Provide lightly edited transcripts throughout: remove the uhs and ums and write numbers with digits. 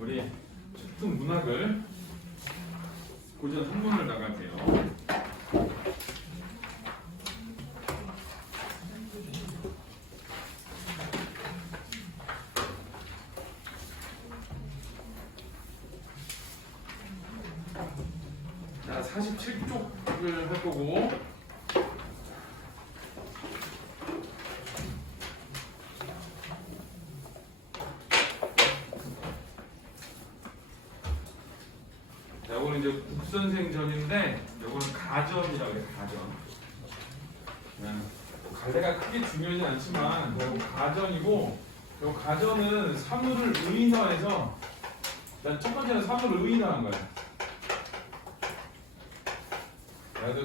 우리 축등 문학을 고전 한문을 나갈게요. 자, 47쪽을 할 거고, 이거는 이제 국선생전인데, 이거는 가전이라고 해요. 가전. 갈래가 크게 중요하지 않지만, 이거 가전이고, 이 가전은 사물을 의인화해서, 첫 번째는 사물을 의인화한 거예요.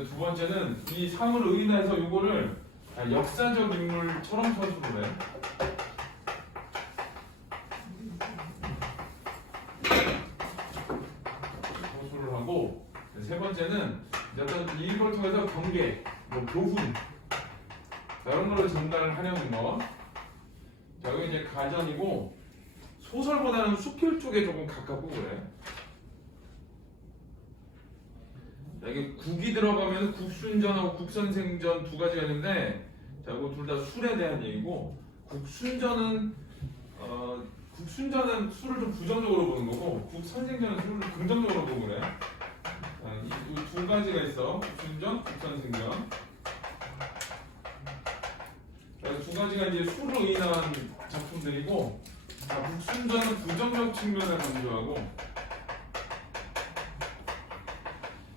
두 번째는 이 사물을 의인화해서 이거를 역사적 인물처럼 서술을 해. 서술을 하고, 세 번째는 어떤 이걸 통해서 경계, 뭐 교훈, 이런 거를 전달하려는 거. 자, 여기 이제 가전이고, 소설보다는 수필 쪽에 조금 가깝고 그래. 이게 국이 들어가면 국순전하고 국선생전 두 가지가 있는데, 자, 이거 둘 다 술에 대한 얘기고, 국순전은 술을 좀 부정적으로 보는 거고, 국선생전은 술을 긍정적으로 보고 그래. 이 두 가지가 있어. 국순전, 국선생전. 두 가지가 이제 술을 의인화한 작품들이고, 자, 국순전은 부정적 측면을 강조하고,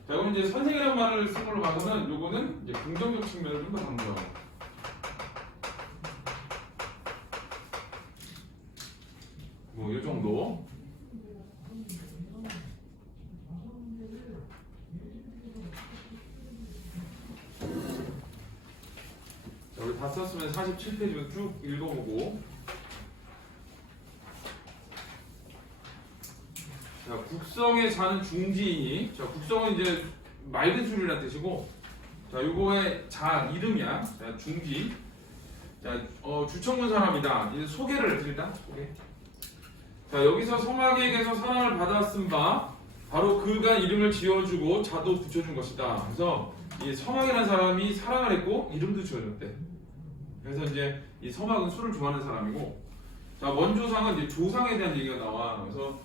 자, 그럼 이제 선생이라는 말을 쓴 걸로 봐서는 요거는 이제 긍정적 측면을 좀 더 강조하고. 뭐, 요 정도. 자, 우리 다 썼으면 47페이지만 쭉 읽어보고. 자, 국성에 사는 중지인이, 자, 국성은 이제 맑은 술이라는 뜻이고, 자, 요거의 이름이야. 자, 중지. 자, 주청문 사람이다. 이제 소개를 해드린다. 소개. 자, 여기서 서막에게서 사랑을 받았음 바, 바로 그가 이름을 지어주고 자도 붙여준 것이다. 그래서 이 서막이라는 사람이 사랑을 했고 이름도 지어줬대. 그래서 이제 이 서막은 술을 좋아하는 사람이고, 자, 원조상은 이제 조상에 대한 얘기가 나와. 그래서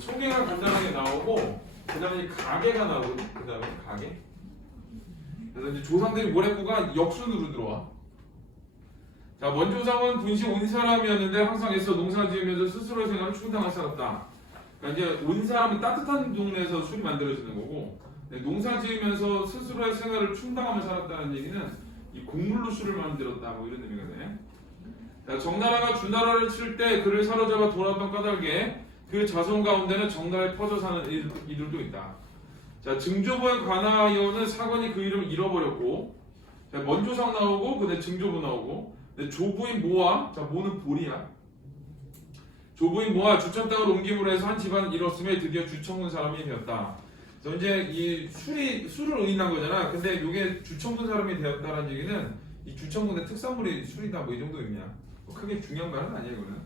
소개가 간단하게 나오고, 그 다음에 가계가 나오거든. 그 다음에 가계. 그래서 이제 조상들이 모래구가 역순으로 들어와. 자, 원조상은 분시 온 사람이었는데 항상 애써 농사 지으면서 스스로의 생활을 충당하게 살았다. 그러니까 이제 온 사람은 따뜻한 동네에서 술이 만들어지는 거고, 농사 지으면서 스스로의 생활을 충당하며 살았다는 얘기는 이 곡물로 술을 만들었다. 뭐 이런 의미가 돼. 자, 정나라가 주나라를 칠 때 그를 사로잡아 돌아왔던 까닭에 그 자손 가운데는 정나라에 퍼져 사는 이들도 있다. 자, 증조부에 관하여는 사건이 그 이름을 잃어버렸고, 자, 먼조상 나오고, 그다음에 증조부 나오고, 조부인 모와, 자, 모는 볼이야. 조부인 모와 주천 땅을 옮김으로 해서 한 집안을 잃었음에 드디어 주청문 사람이 되었다. 그래서 이제 이 술을 의인한 거잖아. 근데 이게 주청문 사람이 되었다는 얘기는 이 주청문의 특산물이 술이다. 뭐 이 정도 의미야. 뭐 크게 중요한 말은 아니야, 이거는.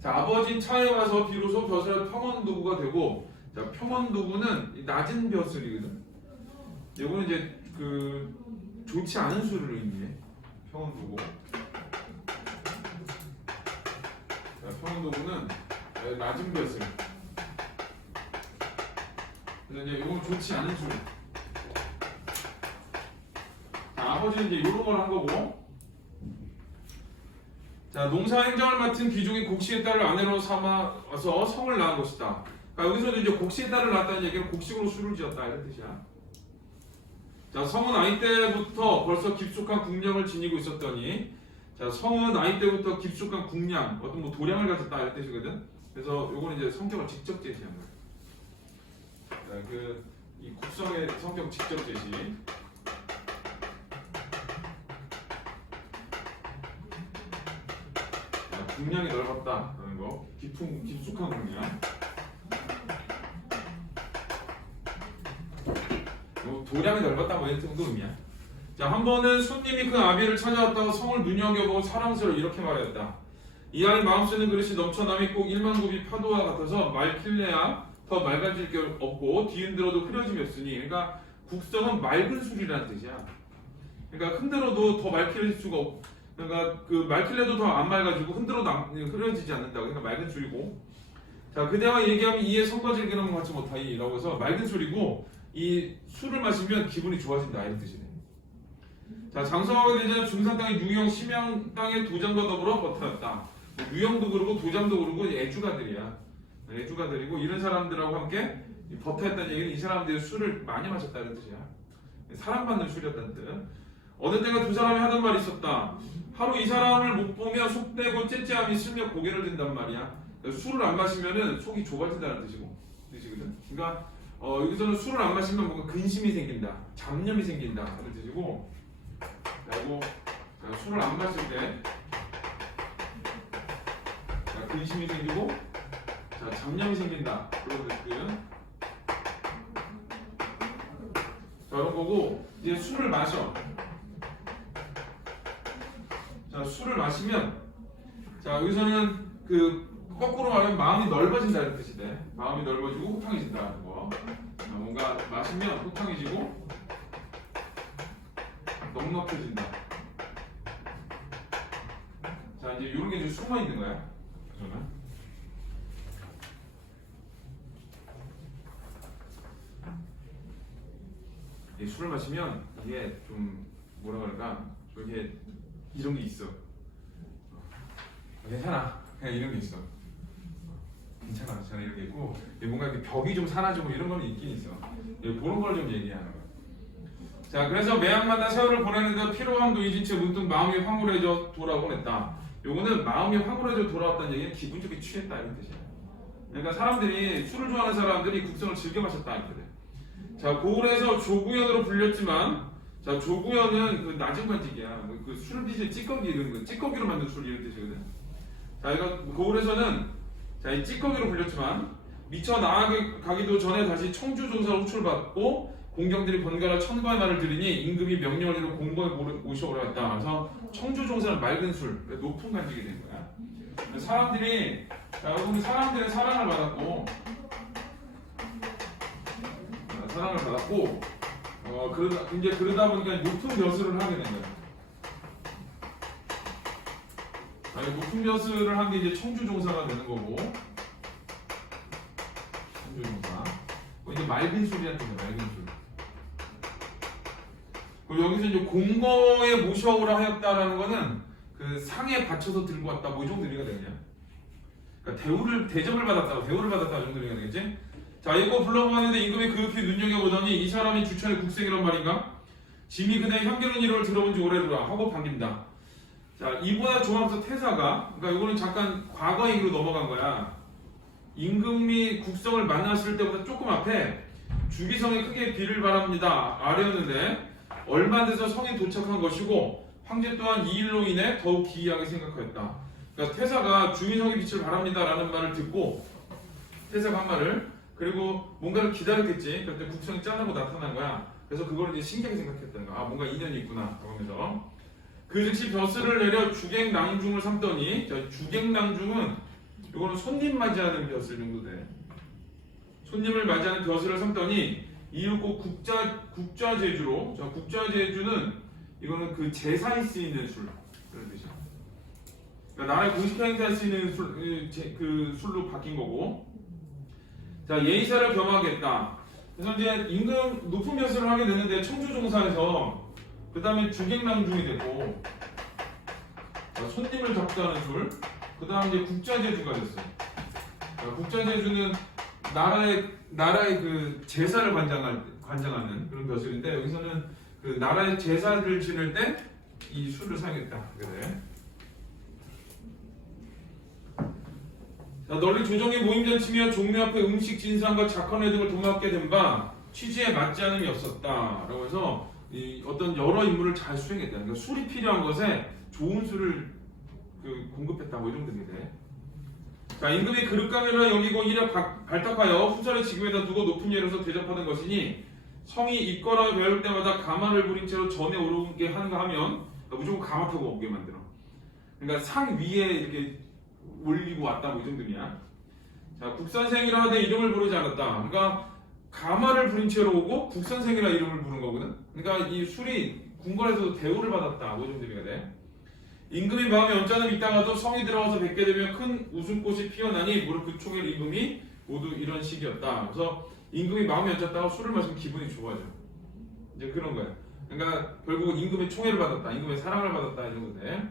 자, 아버지인 차에 와서 비로소 벼슬 평원도구가 되고, 자, 평원도구는 낮은 벼슬이거든. 이거는 이제 좋지 않은 술을 의미해. 평원도구. 자, 평원도구는 낮은 벼슬. 그래서 이제 이건 좋지 않은 술. 자, 아버지는 이제 이런 걸 한 거고. 자, 농사 행정을 맡은 귀족이 곡식의 딸을 아내로 삼아서 성을 낳은 것이다. 그러니까 여기서도 이제 곡식의 딸을 낳았다는 얘기는 곡식으로 술을 지었다 이런 뜻이야. 자, 성은 아이 때부터 벌써 깊숙한 국량을 지니고 있었더니, 자, 성은 아이 때부터 깊숙한 국량, 어떤 뭐 도량을 가졌다 이런 뜻이거든. 그래서 요거는 이제 성격을 직접 제시한 거야. 자, 이 국성의 성격 직접 제시. 국량이 넓었다라는 거, 깊숙한 국량. 도량이 넓었다 뭐 이런 정도 의미야. 자, 한 번은 손님이 그 아비를 찾아왔다가 성을 눈여겨보고 사랑스러워 이렇게 말했다. 이 아이 마음 쓰는 그릇이 넘쳐남이 꼭 1만 굽이 파도와 같아서 말킬래야 더 맑아질 게 없고 뒤흔들어도 흐려지겠으니 그러니까 국성은 맑은 술이라는 뜻이야. 그러니까 흔들어도 더 맑힐 수가 없. 그러니까 그 맑힐래도 더 안 맑아지고 흔들어도 흐려지지 않는다고. 그러니까 맑은 술이고. 자 그대와 얘기하면 이에 성과질기는 같이 못하이라고 해서 맑은 술이고 이 술을 마시면 기분이 좋아진다 이런 뜻이네. 자 장성하게 되자 중산 땅의 유영 심양 땅의 도장과 더불어 버타였다. 유영도 그러고 도장도 그러고 애주가들이야. 애주가들이고 이런 사람들하고 함께 버타였다는 얘기는 이 사람들이 술을 많이 마셨다는 뜻이야. 사랑받는 술이었다는 뜻. 어느 때가 두 사람이 하던 말이 있었다. 하루 이 사람을 못 보면 속되고 째째함이 스며 고개를 든단 말이야. 술을 안 마시면은 속이 좁아진다는 뜻이거든. 그러니까 여기서는 술을 안 마시면 뭔가 근심이 생긴다, 잡념이 생긴다 그런 뜻이고, 그리고 술을 안 마실 때 근심이 생기고 잡념이 생긴다 그런 뜻. 그런 거고 이제 술을 마셔. 자 술을 마시면 여기서는 그 거꾸로 말하면 마음이 넓어진다는 뜻이 돼. 마음이 넓어지고 호탕해진다는 거. 뭔가 마시면 호탕해지고 넉넉해진다. 자 이제 이런 게 좀 숨어 있는 거야. 그러면 이 술을 마시면 이게 좀 뭐라 그럴까? 좀 이게 이런 게 있어. 괜찮아. 그냥 이런 게 있어. 괜찮아 이런 게 있고 뭔가 이렇게 벽이 좀 사라지고 이런 거는 있긴 있어. 그런 걸 좀 얘기하는 거야. 자 그래서 매학마다 세월을 보내는데 피로함도 잊은 채 문득 마음이 황홀해져 돌아오곤 했다. 요거는 마음이 황홀해져 돌아왔다는 얘기는 기분 좋게 취했다 이런 뜻이야. 그러니까 사람들이 술을 좋아하는 사람들이 국성을 즐겨 마셨다 이거든. 자 고을에서 조구연으로 불렸지만 자 조구연은 그 낮은 관직이야. 그 술 빚을 찌꺼기 이런 거 찌꺼기로 만든 술 이런 뜻이거든. 자 이거 고을에서는 자 이 찌꺼기로 불렸지만 미처 나아가기도 전에 다시 청주 종사로 호출받고 공경들이 번갈아 천과의 말을 들으니 임금이 명령을 내려 공거에 모셔오려 했다. 그래서 청주 종사는 맑은 술, 높은 간직이 된 거야. 사람들이 여러분 사람들의 사랑을 받았고 그러다 보니까 높은 벼슬을 하게 된 거야. 높은 벼슬을 한 게 이제 청주 종사가 되는 거고, 청주 종사. 이제 맑은 술이라는 뜻이야, 맑은 술. 그리고 여기서 이제 공거에 모셔오라 하였다라는 거는 그 상에 받쳐서 들고 왔다, 뭐 이 정도 의미가 되겠냐? 그러니까 대접을 받았다, 대우를 받았다, 이 정도 의미가 되겠지? 자, 이거 불러보았는데 임금이 그윽히 눈여겨보더니 이 사람이 주천의 국생이란 말인가? 짐이 그대의 향기로운 이름을 들어본 지 오래도다 하고 반긴다. 자, 이보다 조항서 태사가, 그러니까 이거는 잠깐 과거 얘기로 넘어간 거야. 임금이 국성을 만났을 때보다 조금 앞에 주기성에 크게 비를 바랍니다 아래였는데 얼마 안 돼서 성에 도착한 것이고 황제 또한 이 일로 인해 더욱 기이하게 생각하였다. 그러니까 태사가 주기성의 빛을 바랍니다라는 말을 듣고 태사가 한 말을 그리고 뭔가를 기다렸겠지. 그때 국성이 짠하고 나타난 거야. 그래서 그걸 이제 신기하게 생각했다는 거야. 아 뭔가 인연이 있구나 그러면서 그 즉시 벼슬을 내려 주객낭중을 삼더니 주객낭중은 이거는 손님 맞이하는 벼슬 정도 돼. 손님을 맞이하는 벼슬을 삼더니 이윽고 국자제주로 국자제주는 이거는 그 제사에 쓰이는 술 그런 뜻이야. 그러니까 나라의 공식 행사에 쓰이는 그 술로 바뀐 거고. 자 예의사를 겸하겠다. 그래서 이제 임금 높은 벼슬을 하게 되는데 청주종사에서 그 다음에 주객낭중이 되고 손님을 접수하는 술. 그 다음 이제 국자제주가 됐어요. 국자제주는 나라의 그 제사를 관장하는 그런 벼슬인데 여기서는 그 나라의 제사를 지낼 때 이 술을 사용했다. 그래. 자, 널리 조정의 모임잔치며 종묘 앞에 음식 진상과 작헌회 등을 도맡게 된 바 취지에 맞지 않음이 없었다라고 해서 어떤 여러 임무를 잘 수행했다. 그러니까 술이 필요한 것에 좋은 술을 공급했다. 뭐 이런 뜻이 돼. 자, 임금이 그릇감이라 여기고 이래 발탁하여 후설의 지금에다 두고 높은 예로서 대접하는 것이니 성이 있거나 배울 때마다 가마를 부린 채로 전에 오르게 하는가 하면 무조건 가마 타고 오게 만들어. 그러니까 상 위에 이렇게 올리고 왔다 뭐 이 정도냐. 자, 국선생이라 하되 이름을 부르지 않았다. 그러니까 가마를 부린 채로 오고 국선생이라 이름을 부른 거거든. 그러니까 이 술이 궁궐에서도 대우를 받았다 뭐 이 정도 의미가 돼. 임금이 마음에 언짢음이 있다가도 성이 들어가서 뵙게 되면 큰 웃음꽃이 피어나니 무릇 그 총의 임금이 모두 이런 식이었다. 그래서 임금이 마음에 언짢다고 술을 마시면 기분이 좋아져. 이제 그런 거야. 그러니까 결국 임금의 총애를 받았다, 임금의 사랑을 받았다 이런 건데.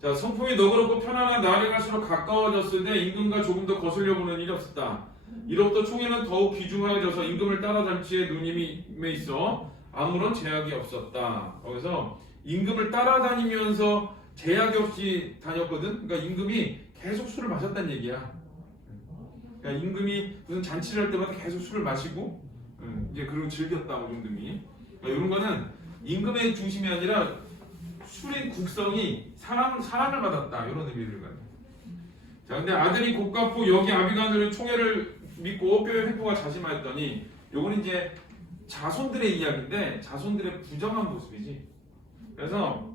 자, 성품이 너그럽고 편안한 날이 갈수록 가까워졌을 때 임금과 조금 더 거슬려 보는 일이 없었다. 이로부터 총애는 더욱 귀중하여져서 임금을 따라닮지에 누님에 있어 아무런 제약이 없었다. 그래서 임금을 따라다니면서 제약이 없이 다녔거든. 그러니까 임금이 계속 술을 마셨다는 얘기야. 그러니까 임금이 무슨 잔치를 할 때마다 계속 술을 마시고 이제 그리고 즐겼다 뭐 임금이. 그러니까 이런 거는 임금의 중심이 아니라 술인 국성이 사랑을 받았다 이런 의미를 가져. 자, 근데 아들이 곱갚고 여기 아비가늘은 총애를 믿고 뼈의 횡포가 자심하였더니 요거는 이제 자손들의 이야기인데 자손들의 부정한 모습이지. 그래서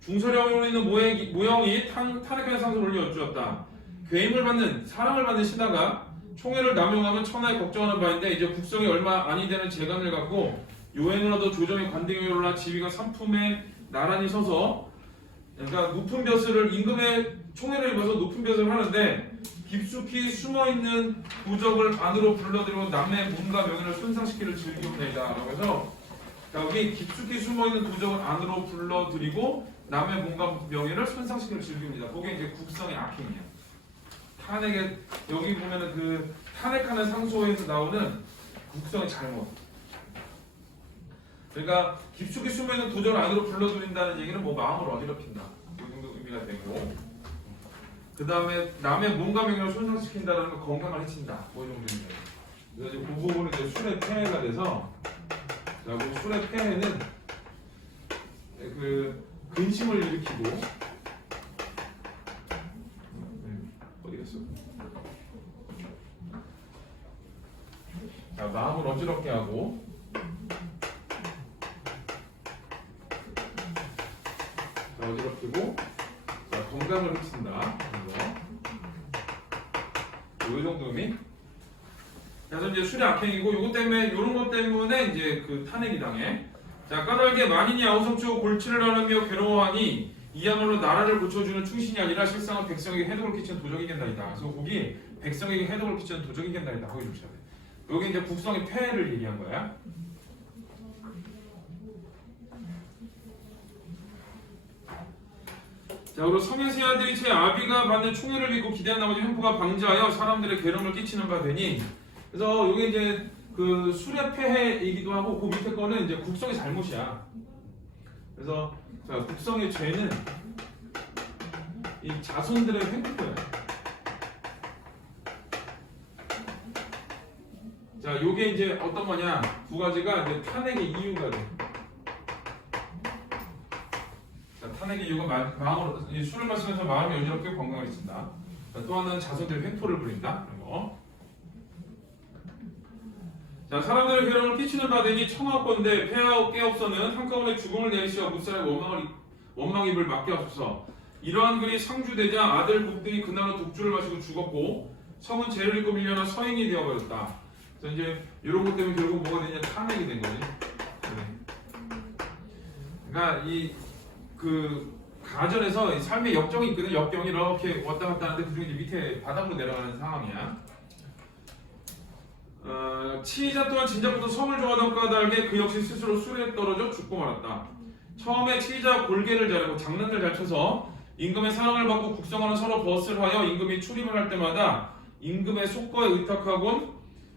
중서령으로 있는 모형이 탄핵하는 상소를 올려 여쭈었다. 괴임을 받는 사랑을 받는 신하가 총애를 남용하면 천하에 걱정하는 바인데 이제 국성이 얼마 아니 되는 재간을 갖고 요행을 얻어 조정의 관등에 올라 지위가 삼품에 나란히 서서 그러니까 높은 벼슬을 임금의 총애를 입어서 높은 벼슬을 하는데 깊숙이 숨어있는 부적을 안으로 불러들이고 남의 몸과 명예를 손상시키를 즐기옵나이다. 그래서 여기 깊숙이 숨어있는 부적을 안으로 불러들이고 남의 몸과 명예를 손상시키를 즐깁니다. 그게 이제 국성의 악행이야. 탄핵에 여기 보면은 그 탄핵하는 상소에서 나오는 국성의 잘못. 그러니까 깊숙이 숨어있는 도적을 안으로 불러들인다는 얘기는 뭐 마음을 어지럽힌다 이 정도 의미가 되고, 그 다음에 남의 몸과 명예를 손상시킨다는 건 건강을 해친다 뭐 이 정도 의미가. 그래서 이제 그 부분은 이제 술의 폐해가 돼서, 자, 그 술의 폐해는 그 근심을 일으키고 어디 갔어? 자, 마음을 어지럽게 하고 어지럽히고 건강을 해친다. 이 정도 의미. 그래서 이제 술의 악행이고 요거 때문에 요런 것 때문에 이제 그 탄핵이 당해. 자, 까닭에 만인이 아우성치고 골치를 하며 괴로워하니 이야말로 나라를 고쳐주는 충신이 아니라 실상은 백성에게 해독을 끼치는 도적이겠나이다. 그래서 거기 백성에게 해독을 끼치는 도적이겠나이다. 거기 좀 쳐야 돼. 여기 이제 국성의 폐해를 얘기한 거야. 자, 그리고 성의 세아들이 제 아비가 받는 총애를 믿고 기대한 나머지 횡포가 방지하여 사람들의 괴로움을 끼치는 바 되니. 그래서 이게 이제 그 술의 폐해이기도 하고 그 밑에 거는 이제 국성의 잘못이야. 그래서 자, 국성의 죄는 이 자손들의 횡포야. 자, 요게 이제 어떤 거냐? 두 가지가 이제 탄핵의 이유가 돼. 자, 탄핵의 이유가 마음으로 술을 마시면서 마음이 어지럽게 건강을 해친다. 또 하나는 자손들의 횡포를 부린다. 그런 거. 자, 사람들의 괴로움을 끼치는 바 되니 청하건대 폐하오 깨없어는 한꺼번에 죽음을 내리시어 무사의 원망입을 막게 하소서. 이러한 글이 상주되자 아들 북등이 그날로 독주를 마시고 죽었고 성은 죄를 입고 밀려나 서인이 되어버렸다. 그래서 이제 이런 것 때문에 결국 뭐가 되냐, 탄핵이 된 거지. 그러니까 이 그 가전에서 이 삶의 역정이 있거든. 역경이 이렇게 왔다 갔다 하는데 그중에 이제 밑에 바닥으로 내려가는 상황이야. 치이자 또한 진작부터 성을 좋아하던 까닭에 그 역시 스스로 술에 떨어져 죽고 말았다. 처음에 치이자 골개를 잘하고 장난을 잘 쳐서 임금의 사랑을 받고 국성하는 서로 벗을 하여 임금이 출입을 할 때마다 임금의 속거에 의탁하곤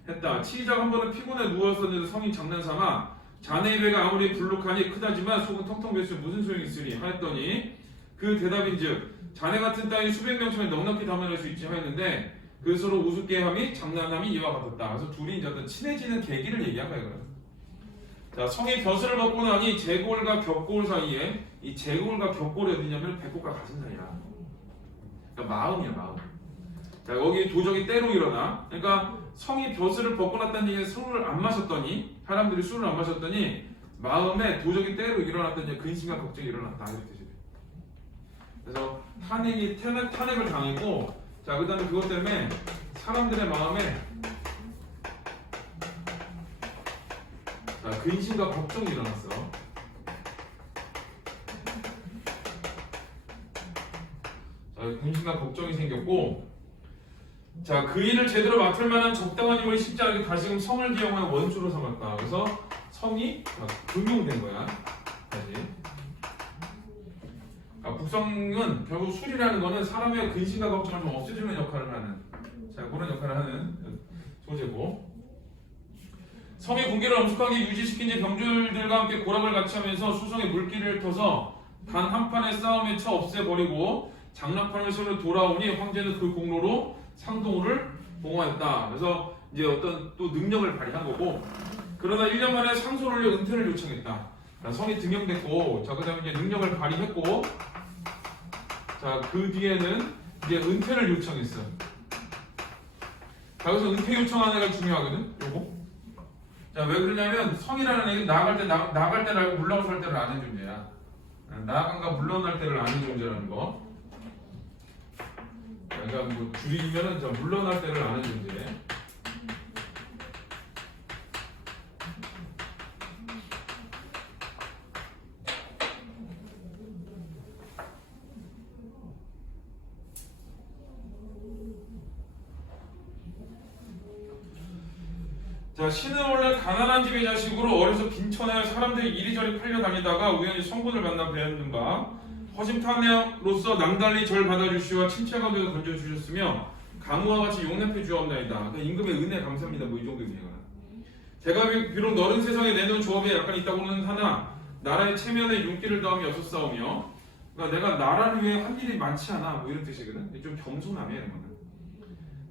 했다. 치이자가 한 번은 피곤해 누웠었는데 성인 장난삼아 자네의 배가 아무리 불룩하니 크다지만 속은 텅텅 비었으니 무슨 소용이 있으리 하였더니 그 대답인즉 자네 같은 따위 수백 명처럼 넉넉히 담아낼 수 있지 하였는데 그 서로 우습게 함이 장난함이 이와 같았다. 그래서 둘이 이제 어떤 친해지는 계기를 얘기한 거예요. 자, 성이 벼슬을 벗고 나니 제골과 격골 사이에 이 제골과 격골이 어디냐면 배꼽과 가슴 사이야. 그러니까 마음이야, 마음. 자, 여기 도적이 때로 일어나. 그러니까 성이 벼슬을 벗고 났다는 얘기는 술을 안 마셨더니, 사람들이 술을 안 마셨더니 마음에 도적이 때로 일어났더니 근심과 걱정이 일어났다. 이렇게 되죠. 그래서 탄핵을 당했고, 자 그다음에 그것 때문에 사람들의 마음에 자, 근심과 걱정이 일어났어. 자, 근심과 걱정이 생겼고, 자, 그 일을 제대로 맡을 만한 적당한 인물이 쉽지 않게 다시금 성을 기용하여 원수로 삼았다. 그래서 성이 금용된 거야. 다시. 국성은 결국 술이라는 거는 사람의 근심과 걱정을 좀 없애주는 역할을 하는, 자, 그런 역할을 하는 소재고, 성의 군기를 엄숙하게 유지시킨 지 병졸들과 함께 고락을 같이 하면서 수성의 물길을 터서 단 한 판의 싸움에 쳐 없애버리고 장락판을 세우러 돌아오니 황제는 그 공로로 상동을 봉헌했다. 그래서 이제 어떤 또 능력을 발휘한 거고, 그러다 1년 만에 상소를 올려 은퇴를 요청했다. 성이 등용됐고, 자 그다음에 이제 능력을 발휘했고, 자 그 뒤에는 이제 은퇴를 요청했어. 자 그래서 은퇴 요청하는 애가 중요하거든. 요거. 자 왜 그러냐면 성이라는 애는 나아갈 때를 알고 물러설 때를 아는 존재야. 나아간가 물러날 때를 아는 존재라는 거. 그러니까 뭐 줄이면은 저 물러날 때를 아는 존재. 자, 신은 원래 가난한 집의 자식으로 어려서 빈천하여 사람들이 이리저리 팔려다니다가 우연히 성군을 만나 배웠는가, 허심탄회로서 남달리 절 받아주시와 친체가운데서 건져주셨으며 강우와 같이 용납해 주옵나이다. 그러니까 임금의 은혜 감사합니다. 뭐 이 정도 의미가. 제가 비록 너른 세상에 내놓은 조업에 약간 있다고는 하나 나라의 체면에 윤기를 더함이 없었사오며, 그러니까 내가 나라를 위해 한 일이 많지 않아, 뭐 이런 뜻이거든. 좀 겸손함이야 이런 거는.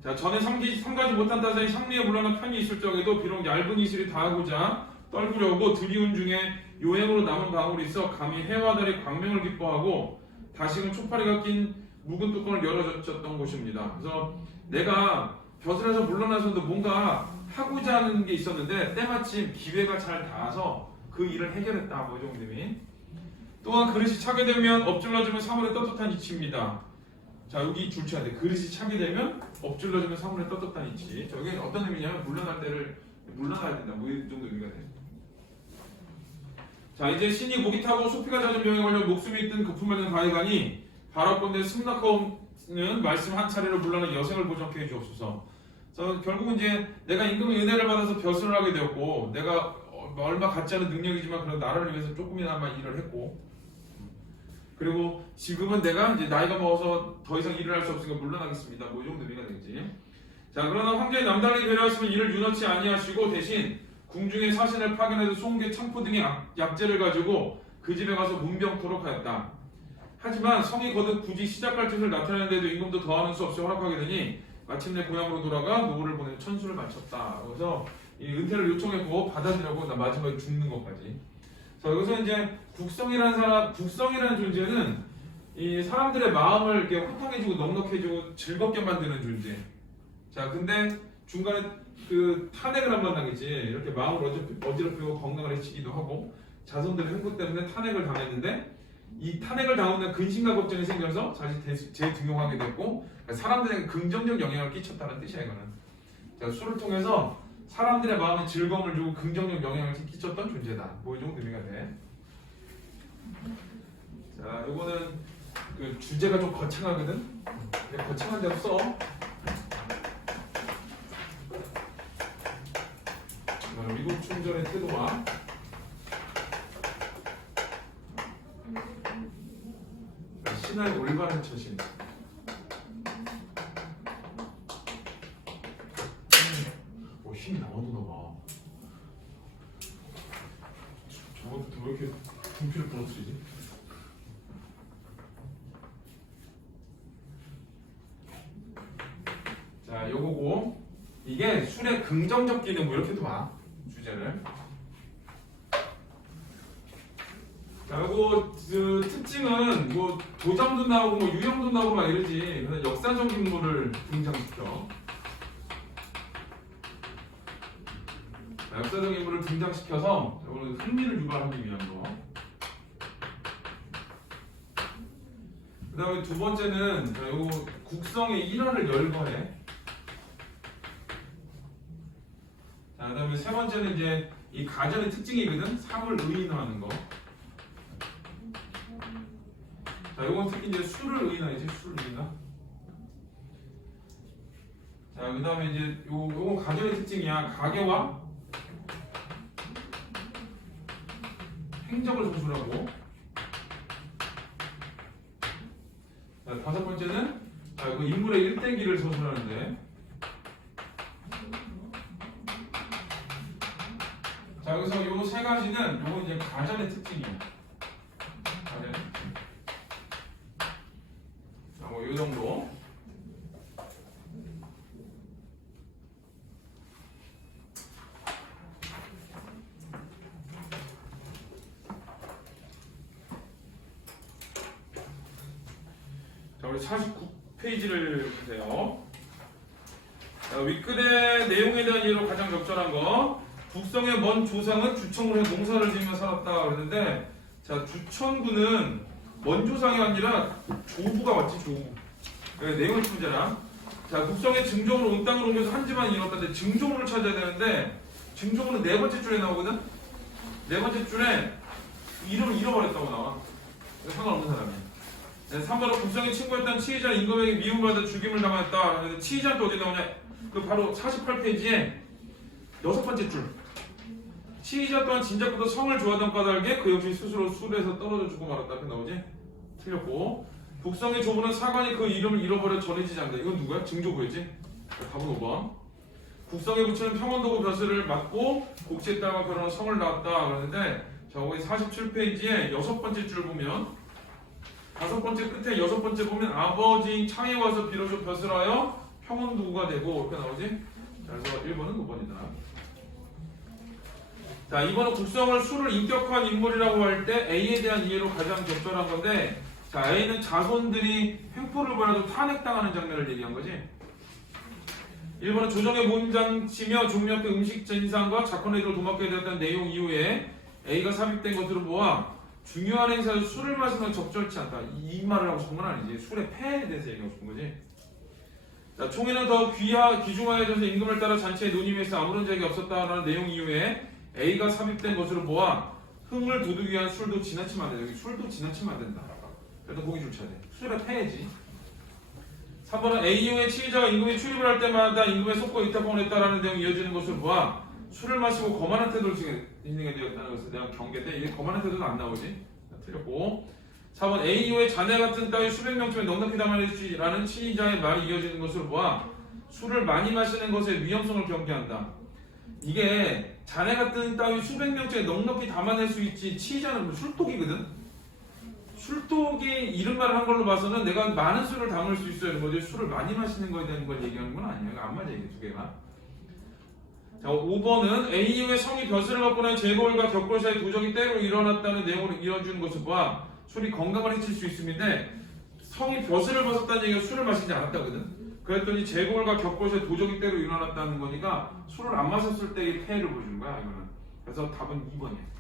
자, 전에 삼가지 못한 탓에 향리에 물러난 편이 있을 적에도 비록 얇은 이슬이 닿아고자 떨구려고 들이운 중에 요행으로 남은 방울이 있어 감히 해와 달의 광명을 기뻐하고 다시금 초파리가 낀 묵은 뚜껑을 열어젖혔던 곳입니다. 그래서 내가 벼슬에서 물러나서도 뭔가 하고자 하는 게 있었는데 때마침 기회가 잘 닿아서 그 일을 해결했다. 뭐 이 정도면. 또한 그릇이 차게 되면 엎질러지면 사물에 떳떳한 이치입니다. 자 여기 줄쳐야 돼. 그릇이 차게 되면 엎질러지면 사물에 떳떳한 이치. 저게 어떤 의미냐면 물러나야 된다. 뭐 이 정도 의미가 돼. 자 이제 신이 목이 타고 소피가 잦은 병에 걸려 목숨이 뜬 거품을 든 가해가니 바라건대 승낙하오는 말씀 한 차례로 물러나 여생을 보존케 해주옵소서. 그래서 결국은 이제 내가 임금의 은혜를 받아서 벼슬을 하게 되었고, 내가 얼마 갖지 않은 능력이지만 그런 나라를 위해서 조금이나마 일을 했고, 그리고 지금은 내가 이제 나이가 먹어서 더 이상 일을 할 수 없으니까 물러나겠습니다. 뭐 이 정도 의미가 되겠지. 자 그러나 황제의 남달리 배려하시면 이를 유너치 아니하시고 대신 궁중의 사신을 파견해서 송계, 창포 등의 약재를 가지고 그 집에 가서 문병토록 하였다. 하지만 성이 거듭 굳이 시작할 뜻을 나타내는데도 임금도 더하는 수 없이 허락하게 되니 마침내 고향으로 돌아가 노후를 보내 천수를 바쳤다. 그래서 이 은퇴를 요청했고 받아들이려고 나 마지막에 죽는 것까지. 자 여기서 이제 국성이라는 존재는 이 사람들의 마음을 이렇게 호탕해지고 넉넉해지고 즐겁게 만드는 존재. 자 근데 중간에 그 탄핵을 한번 당했지. 이렇게 마음을 어지럽히고 건강을 해치기도 하고 자손들의 행복 때문에 탄핵을 당했는데, 이 탄핵을 당하면 근심과 걱정이 생겨서 다시 재등용하게 됐고 사람들에게 긍정적 영향을 끼쳤다는 뜻이야 이거는. 자 술을 통해서 사람들의 마음에 즐거움을 주고 긍정적 영향을 끼쳤던 존재다. 뭐 이 정도 의미가 돼. 자, 요거는 그 주제가 좀 거창하거든. 그냥 거창한 대로 써. 미국 충전의 태도와 신하의 올바른 처신. 힘이 나오나 봐. 저것도 왜 이렇게 분필을 부러뜨리지? 자, 요거고 이게 술의 긍정적 기능 뭐 이렇게도 봐. 주제를. 자, 요거 그 특징은 뭐 도장도 나오고 뭐 유형도 나오고 막 이러지. 그래서 역사적 인물을 등장시켜. 역사적 인물을 등장시켜서 흥미를 유발하기 위한 거. 그 다음에 두 번째는 자, 요 국성의 일화를 열거해. 자, 그 다음에 세 번째는 이제 이 가전의 특징이거든. 3을 의인화하는 거. 자, 요건 특히 이제 수를 의인화이지. 수를 의인화. 자, 그 다음에 이제 요건 가전의 특징이야. 가계와 행적을 소술하고. 자, 다섯 번째는 자, 그 인물의 일대기를 소술하는데. 자, 여기서 요 세 가지는 요건 이제 가전의 특징이에요. 가전의 특징. 자, 뭐 요 정도. 자, 우리 49페이지를 보세요. 자, 윗글의 내용에 대한 이해로 가장 적절한 거. 북성의 먼 조상은 주천군에 농사를 지으며 살았다 그랬는데, 자, 주천군은 먼 조상이 아니라 조부가 왔지, 조부. 네, 내용을 문제라. 자, 북성의 증종을 온 땅으로 옮겨서 한 집안이 이뤘다는데 증종을 찾아야 되는데, 증종은 네 번째 줄에 나오거든. 네 번째 줄에 이름을 잃어버렸다고 나와. 상관없는 사람이. 네, 3번은 북성의 친구였던 치의자 임금에게 미움받아 죽임을 당하였다. 치의자는 또 어디 나오냐? 그 바로 48페이지에 여섯 번째 줄. 치의자 또한 진작부터 성을 좋아하던 까닭에 그 역시 스스로 술에서 떨어져 죽고 말았다. 이렇게 나오지? 틀렸고. 북성의 조부는 사관이 그 이름을 잃어버려 전해지지 않는다. 이건 누구야? 증조부였지? 답은 5번. 북성의 부처는 평원도구 벼슬을 맡고 곡치에 따라 결혼한 성을 낳았다. 그러는데 자, 거기 47페이지에 여섯 번째 줄 보면 다섯 번째 끝에 여섯 번째 보면 아버지 창에 와서 비로소 벼슬하여 평원도구가 되고 이렇게 나오지? 자, 그래서 1번은 5번이다. 자, 2번은 국성을 수를 인격화한 인물이라고 할 때 A에 대한 이해로 가장 적절한 건데, 자, A는 자손들이 횡포를 벌여도 탄핵당하는 장면을 얘기한 거지. 1번은 조정의 몸장치며 종묘 때 음식 진상과 작헌회를 도맡게 되었다는 내용 이후에 A가 삽입된 것으로 보아 중요한 행사에서 술을 마시는 건 적절치 않다. 이 말을 하고 싶은 건 아니지. 술의 폐해에 대해서 얘기하고 싶은 거지. 자, 총회는 더 귀중하여져서 임금을 따라 잔치에 논의해서 아무런 적이 없었다라는 내용 이후에 A가 삽입된 것으로 보아 흥을 돋우기 위한 술도 지나치면 안 된다. 여기 술도 지나치면 안 된다. 그래도 보기 좋지 않아. 술의 폐해지. 3번은 A 이후에 치의자가 임금이 출입을 할 때마다 임금의 속고 위탁공을 했다라는 내용이 이어지는 것을 보아 술을 마시고 거만한 태도를 지니게 되었다는 것에 대한 경계인데 이게 거만한 태도는 안 나오지. 틀렸고. 4번 A 이후에 자네 같은 따위 수백 명쯤에 넉넉히 담아낼지라는 치의자의 말이 이어지는 것을 보아 술을 많이 마시는 것의 위험성을 경계한다. 이게 자네 같은 따위 수백 명쯤에 넉넉히 담아낼 수 있지. 치의자는 술독이거든. 술독이 이런 말을 한 걸로 봐서는 내가 많은 술을 담을 수 있어야 하는 거지 술을 많이 마시는 거에 대한 걸 얘기하는 건 아니에요. 안 맞아 이게 두 개가. 자, 5번은 A 이후에 성이 벼슬을 받고 난 제골과 격골 사이 도적이 때로 일어났다는 내용으로 이어주는 것을 봐 술이 건강을 해칠 수 있음인데 성이 벼슬을 벗었다는 얘기가 술을 마시지 않았다거든. 그랬더니 제골과 격골 사이 도적이 때로 일어났다는 거니까 술을 안 마셨을 때의 폐해를 보여주는 거야 이거는. 그래서 답은 2번이야.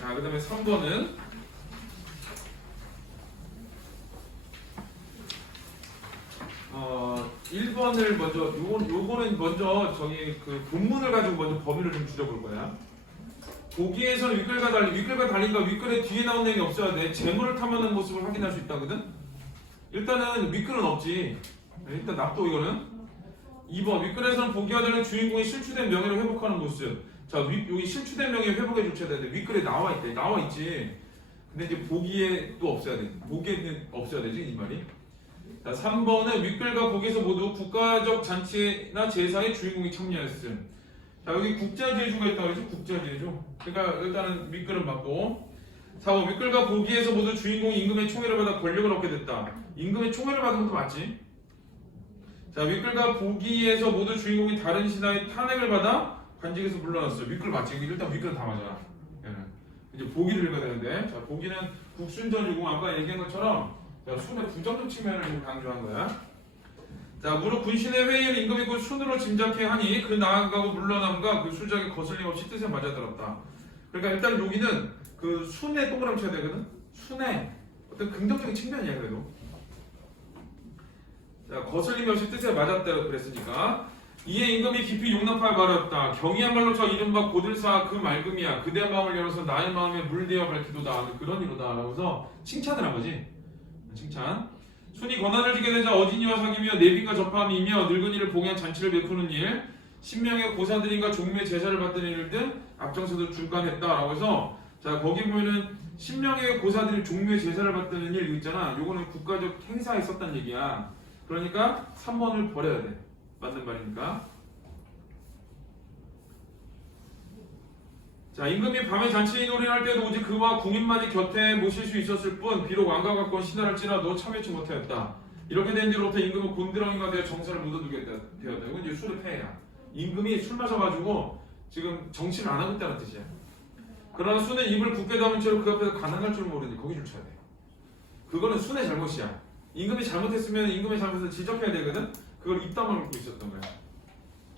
자, 그 다음에 3번은 1번을 먼저 요거는 먼저 저기 그 본문을 가지고 먼저 범위를 좀 줄여볼 거야. 보기에서는 윗글과 달린과 윗글의 뒤에 나온 내용이 없어야 돼. 재물을 탐하는 모습을 확인할 수 있다거든. 일단은 윗글은 없지. 일단 납도 이거는. 2번 윗글에서는 보기와 달린 주인공의 실추된 명예를 회복하는 모습. 자, 여기 실추된 명예 회복에 조치해야 되는데 윗글에 나와 있지. 근데 이제 보기에 또 없어야 돼. 보기에는 없어야 되지 이 말이. 자, 3번은 윗글과 보기에서 모두 국가적 잔치나 제사에 주인공이 참여했음. 자, 여기 국자제주가 있다고 그러죠? 국자제주. 그러니까 일단은 윗글은 맞고. 4번 윗글과 보기에서 모두 주인공이 임금의 총애를 받아 권력을 얻게 됐다. 임금의 총애를 받은 것도 맞지. 자, 윗글과 보기에서 모두 주인공이 다른 신하의 탄핵을 받아 관직에서 물러났어요. 윗글 맞지? 일단 윗글은 다 맞아. 이제 보기를 읽어야 되는데, 자, 보기는 국순전이고 아까 얘기한 것처럼 자, 순의 부정적 측면을 좀 강조한 거야. 자, 무릇 군신의 회의를 임금이 곧 순으로 짐작해 하니 그 나아가고 물러남과 그 수작이 거슬림 없이 뜻에 맞아들었다. 그러니까 일단 여기는 그 순에 동그라미 쳐야 되거든. 순의 어떤 긍정적인 측면이야 그래도. 자, 거슬림이 없이 뜻에 맞았다 그랬으니까 이에 임금이 깊이 용납하여 말하였다. 경이한말로 저 이른바 고들사 그 맑음이야. 그대 마음을 열어서 나의 마음에 물대어 밝히도다 하는 그런 이로다 라고서 칭찬을 한 거지. 칭찬. 순이 권한을 쥐게 되자 어진이와 사귀며 내빈과 접함이며 늙은이를 봉양 잔치를 베푸는 일, 신명의 고사들인가 종묘의 제사를 받는 일 등 앞장서서 중간했다라고 해서 자 거기 보면은 신명의 고사들이 종묘의 제사를 받는 일 있잖아. 요거는 국가적 행사에 썼단 얘기야. 그러니까 3번을 버려야 돼. 맞는 말이니까. 자, 임금이 밤에 잔치 놀이를 할 때도 오직 그와 궁인만이 곁에 모실 수 있었을 뿐 비록 왕과 같건 신하랄지라도 참여치 못하였다. 이렇게 된 뒤로부터 임금은 곤드렁이가 되어 정사를 묻어두게 되었다. 이건 이제 술의 폐해야. 임금이 술 마셔가지고 지금 정치를 안 하고 있다는 뜻이야. 그러나 순은 입을 굳게 담은 채로 그 앞에서 가난할 줄 모르니 거기 줄 쳐야 돼. 그거는 순의 잘못이야. 임금이 잘못했으면 임금의 잘못을 지적해야 되거든. 그걸 입 다물고 있었던 거야.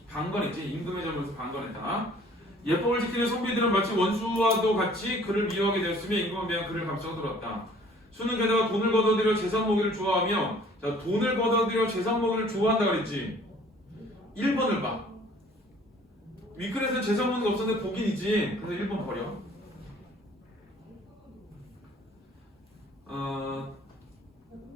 방관했지. 임금의 잘못을 방관했다. 예법을 지키는 선비들은 마치 원수와도 같이 그를 미워하게 되었으며 임금은 매한 그를 감싸고 돌았다. 수는 게다가 돈을 걷어들여 재산 모기를 좋아하며 자, 돈을 걷어들여 재산 모기를 좋아한다 그랬지. 1번을 봐. 윗글에서 재산 모기가 없었는데 복인이지. 그래서 1번 버려.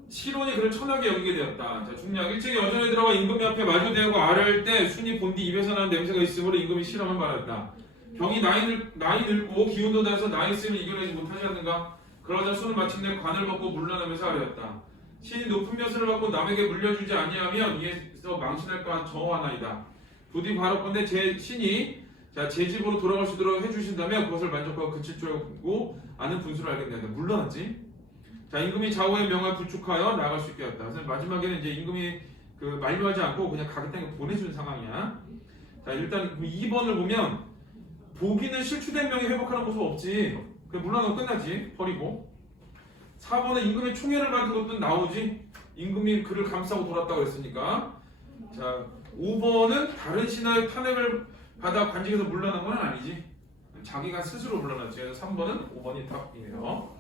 시론이 그를 천하게 여기게 되었다. 자, 중략 일찍이 여전에 들어가 임금이 앞에 마주대고 아뢰할 때 순이 본뒤 입에서 나는 냄새가 있으므로 임금이 실험을 말했다. 병이 나이 늙고 기운도 나서 나이 있으면 이겨내지 못하지 않는가? 그러자 순은 마침내 관을 벗고 물러나면서 아뢰었다. 신이 높은 벼슬을 받고 남에게 물려주지 아니하면 이에서 망신할까 정하나이다. 부디 바라건대 제 신이 제 집으로 돌아갈 수 있도록 해주신다면 그것을 만족하고 그칠 줄 알고 아는 분수를 알게 된다. 물러났지? 자, 임금이 좌우의 명을 부축하여 나갈 수 있게 했다. 그래서 마지막에는 이제 임금이 만류하지 않고 그냥 가겠다는 걸 보내준 상황이야. 자, 일단 2번을 보면 복인은 실추된 명이 회복하는 모습 없지. 그냥 물러나고 끝나지. 버리고. 4번은 임금의 총애를 받은 것도 나오지. 임금이 그를 감싸고 돌았다고 했으니까. 자, 5번은 다른 신하의 탄핵을 받아 관직에서 물러난 건 아니지. 자기가 스스로 물러났지. 그래서 3번은 5번이 답이에요.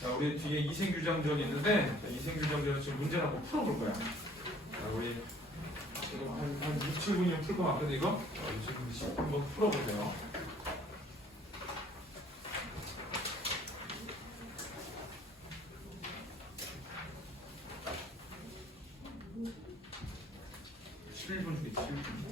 자, 우리 뒤에 이생규장전이 있는데 이생규장전은 지금 문제를 한번 풀어볼 거야. 자, 우리 지금 한 6, 7분이면 풀 것 같은데 이거? 6, 7분 한번 풀어보세요. (7분) 중에 7분.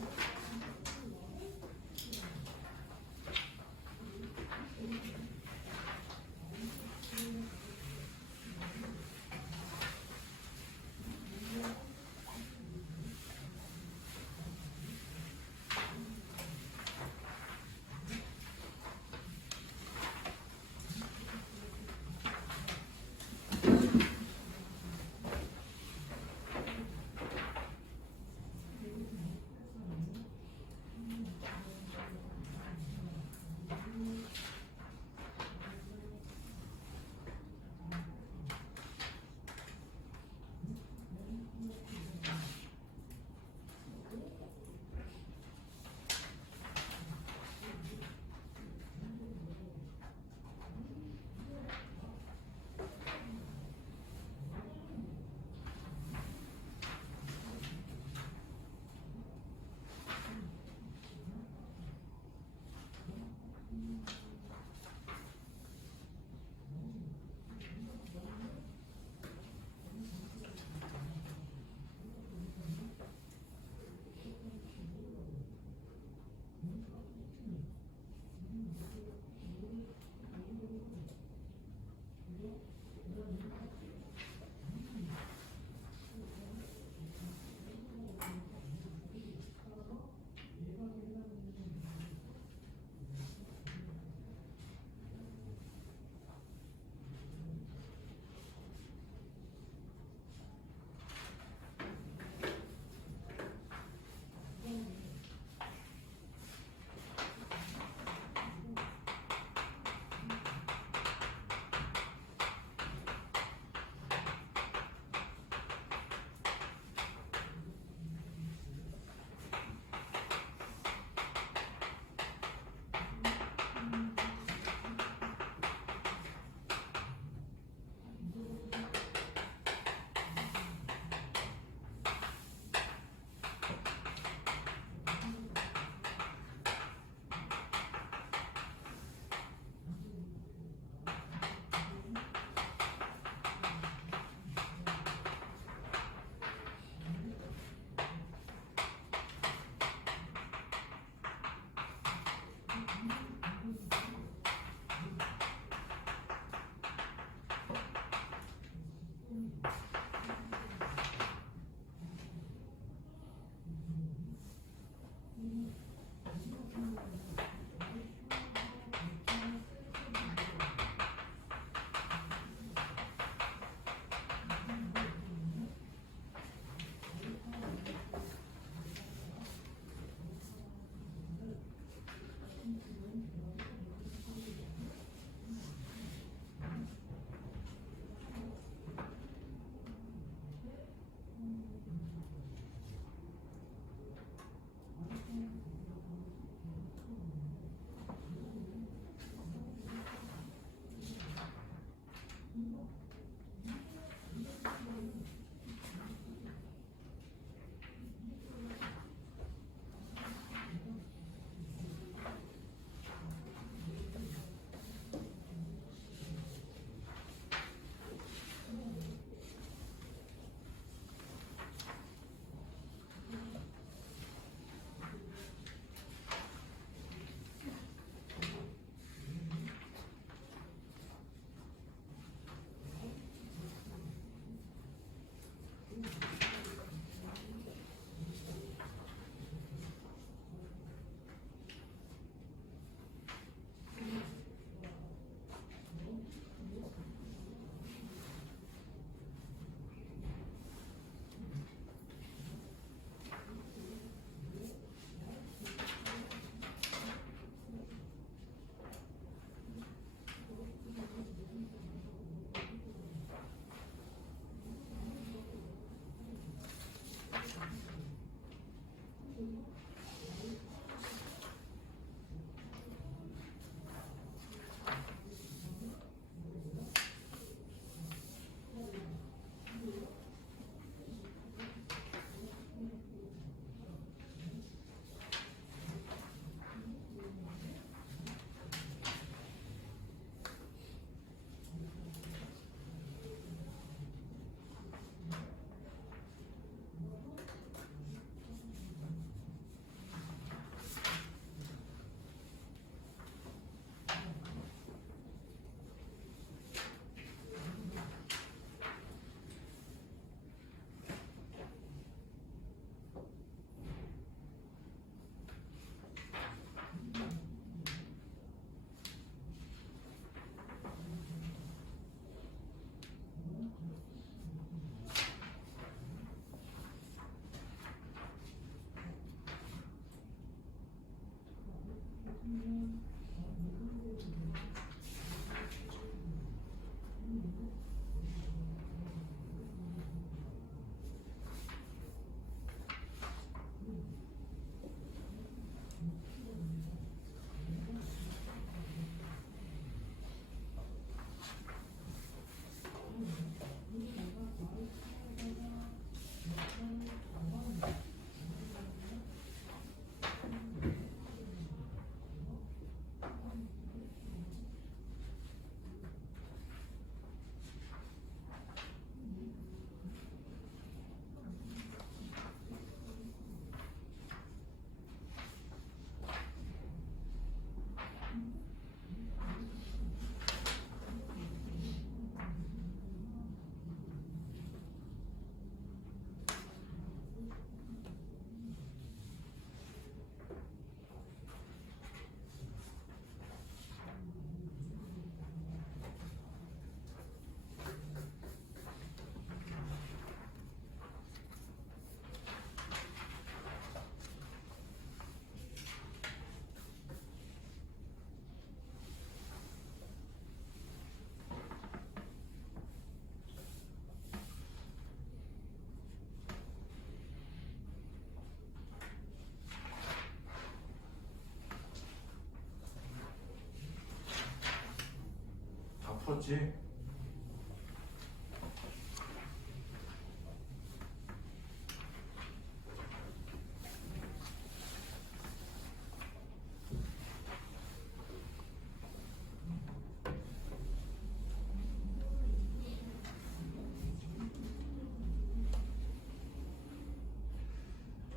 풀었지?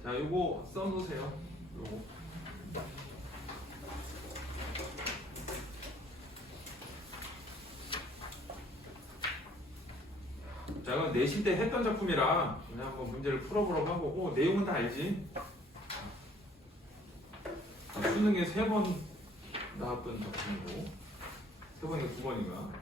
자, 요거 써놓으세요. 요거. 자, 이건 내신 때 했던 작품이라 그냥 한번 문제를 풀어보려고 한 거고, 내용은 다 알지? 수능에 3번 나왔던 작품이고, 3번인가 2번인가?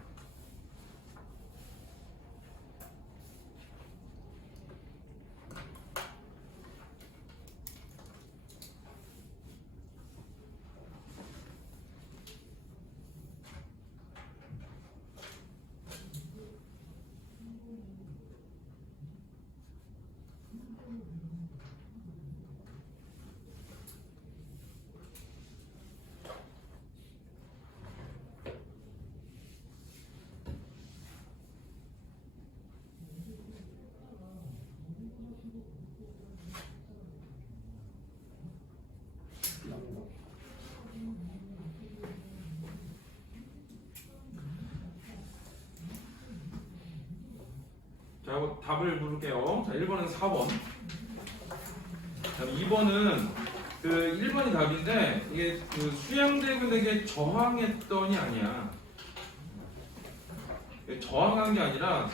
자, 답을 물을게요. 자, 1번은 4번. 자, 2번은 그 1번이 답인데 이게 그 수양대군에게 저항했더니 아니야. 저항한 게 아니라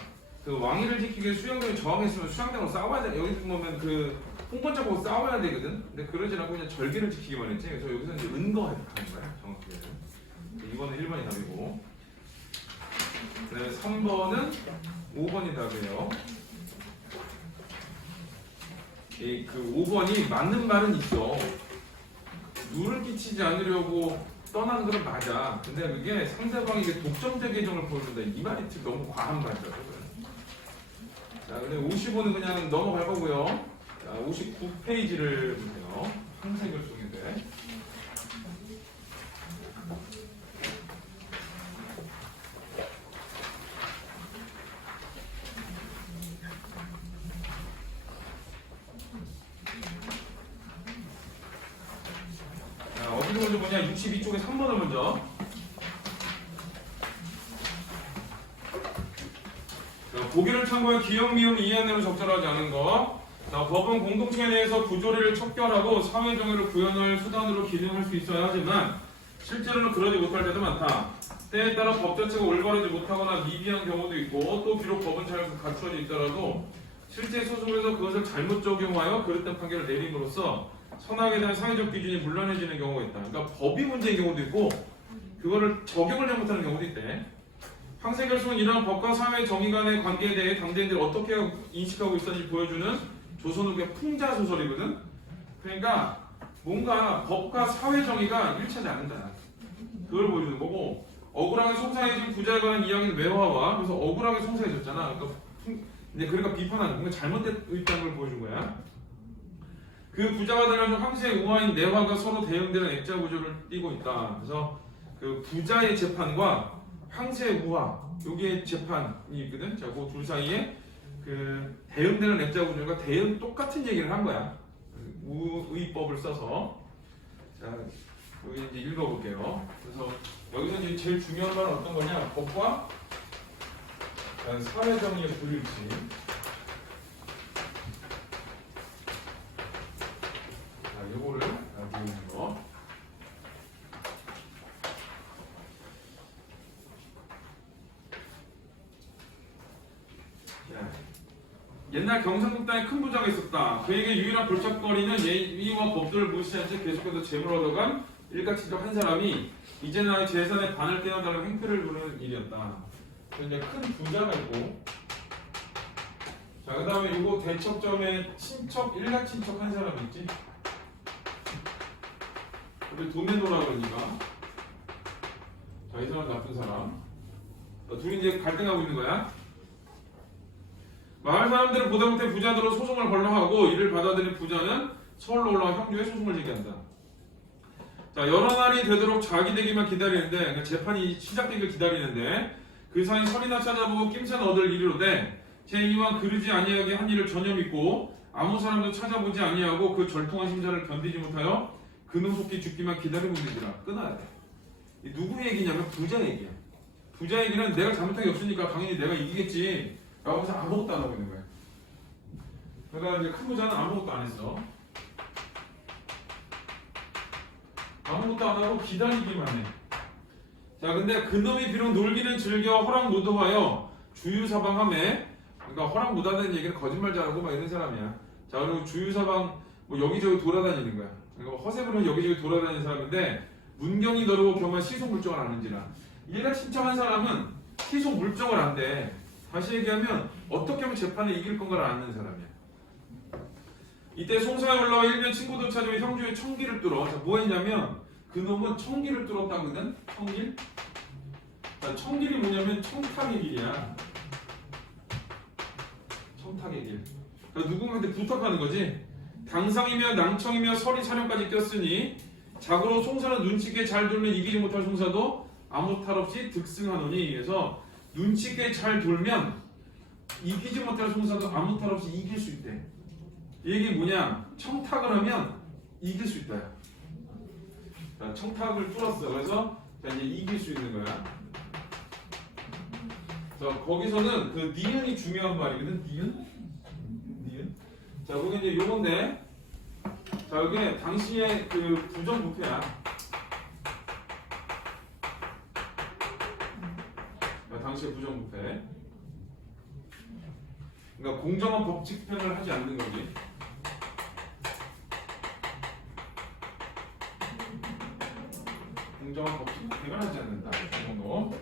그 왕위를 지키기 위해 수양대군이 저항했으면 수양대군으로 싸워야 돼. 여기 보면 그 홍번자 보고 싸워야 되거든. 근데 그러지 않고 그냥 절개를 지키기만 했지. 그래서 여기서 이제 은거하는 거야. 정확히. 2번은 1번이 답이고. 네, 3번은 5번이 답이에요. 그 5번이 맞는 말은 있어. 누를 끼치지 않으려고 떠난 건 맞아. 근데 그게 상대방에게 독점적 애정을 보여준다. 이 말이 너무 과한 말이거든. 자, 근데 55는 그냥 넘어갈 거고요. 자, 59페이지를 보세요. 항세결속인데. 어디서 먼저 보냐? 62쪽에 3번을 먼저. 자, 보기를 참고해 기억, 미음, 이해내로 적절하지 않은 것. 자, 법은 공동체 내에서 부조리를 척결하고 사회 정의를 구현할 수단으로 기능할 수 있어야 하지만 실제로는 그러지 못할 때도 많다. 때에 따라 법 자체가 올바르지 못하거나 미비한 경우도 있고 또 비록 법은 잘 갖춰져 있더라도 실제 소송에서 그것을 잘못 적용하여 그릇된 판결을 내림으로써 선악에 대한 사회적 기준이 문란해지는 경우가 있다. 그러니까 법이 문제인 경우도 있고 그거를 적용을 잘못하는 경우도 있대. 항세결속은 이러한 법과 사회 정의 간의 관계에 대해 당대인들이 어떻게 인식하고 있었는지 보여주는 조선 후기의 풍자 소설이거든. 그러니까 뭔가 법과 사회 정의가 일치하지 않는다. 그걸 보여주는 거고 억울하게 송사해진 부자에 관한 이야기는 외화와 그래서 억울하게 송사해졌잖아. 그러니까 비판하는 뭔가 잘못됐다는 걸 보여준 거야. 그 부자가 되려면 황새의 우화인 내화가 서로 대응되는 액자 구조를 띠고 있다. 그래서 그 부자의 재판과 황새의 우화 여기에 재판이 있거든. 자, 그 둘 사이에 그 대응되는 액자 구조가 똑같은 얘기를 한 거야. 우의법을 써서. 자, 여기 이제 읽어볼게요. 그래서 여기서 이제 제일 중요한 건 어떤 거냐? 법과 사회 정의의 불일치. 요거를 배우는 거. 옛날 경상국당에 큰 부자가 있었다. 그에게 유일한 골칫거리는 예의와 법도를 무시한 채 계속해서 재물을 얻어간 일가친척 한 사람이 이제 나의 재산의 반을 떼어달라는 횡패를 부르는 일이었다. 이제 큰 부자가 있고, 자, 그 다음에 요거 대척점에 친척, 일가친척 한 사람이 있지. 우리 도매노라 그러니까. 자, 이 사람 나쁜 사람. 둘이 이제 갈등하고 있는 거야. 마을 사람들은 보다 못해 부자들로 소송을 걸러하고 이를 받아들인 부자는 서울로 올라와 형주에 소송을 제기한다. 자, 여러 날이 되도록 자기 되기만 기다리는데, 그러니까 재판이 시작되길 기다리는데 그 사이 설이나 찾아보고 낌새는 얻을 이르로되 제 이왕 그르지 아니하게 한 일을 전혀 믿고 아무 사람도 찾아보지 아니하고 그 절통한 심사를 견디지 못하여 그놈 속히 죽기만 기다리고 있느니라. 끊어야 돼. 누구 얘기냐면 부자 얘기야. 부자 얘기는 내가 잘못한 게 없으니까 당연히 내가 이기겠지 라고 해서 아무것도 안 하고 있는 거야. 그러다가 이제 큰 부자는 아무것도 안 했어. 아무것도 안 하고 기다리기만 해. 자, 근데 그놈이 비록 놀기는 즐겨 허락무도하여 주유사방함에, 그러니까 허락무다는 얘기는 거짓말 잘하고 막 이런 사람이야. 자, 그리고 주유사방 뭐 여기저기 돌아다니는 거야. 그러니까 허세부는 여기저기 돌아다니는 사람인데 문경이 너르고 경만 시속 물정을 아는지라. 얘가 친척한 사람은 시속 물정을 안 돼. 다시 얘기하면 어떻게 하면 재판에 이길 건가를 아는 사람이야. 이때 송사에 올라와 일면 친구도 찾으며 형주의 청기를 뚫어. 자, 뭐 했냐면 그놈은 청기를 뚫었다거든. 청길. 자, 청길이 뭐냐면 청탁의 길이야. 청탁의 길. 그러니까 누군가한테 부탁하는 거지. 당상이며 낭청이며 서리 사령까지 꼈으니 자고로 송사는 눈치있게 잘 돌면 이기지 못할 송사도 아무 탈 없이 득승하노니. 그래서 눈치있게 잘 돌면 이기지 못할 송사도 아무 탈 없이 이길 수 있대. 이게 뭐냐? 청탁을 하면 이길 수 있다. 자, 청탁을 뚫었어. 그래서 이제 이길 수 있는 거야. 자, 자, 거기서는 그 니은이 중요한 말이거든. 니은. 자, 거기 이제 요건데, 자, 여기 당시의 그 부정부패야. 자, 당시의 부정부패. 그러니까 공정한 법 집행을 하지 않는 거지. 공정한 법 집행을 하지 않는다. 이 정도.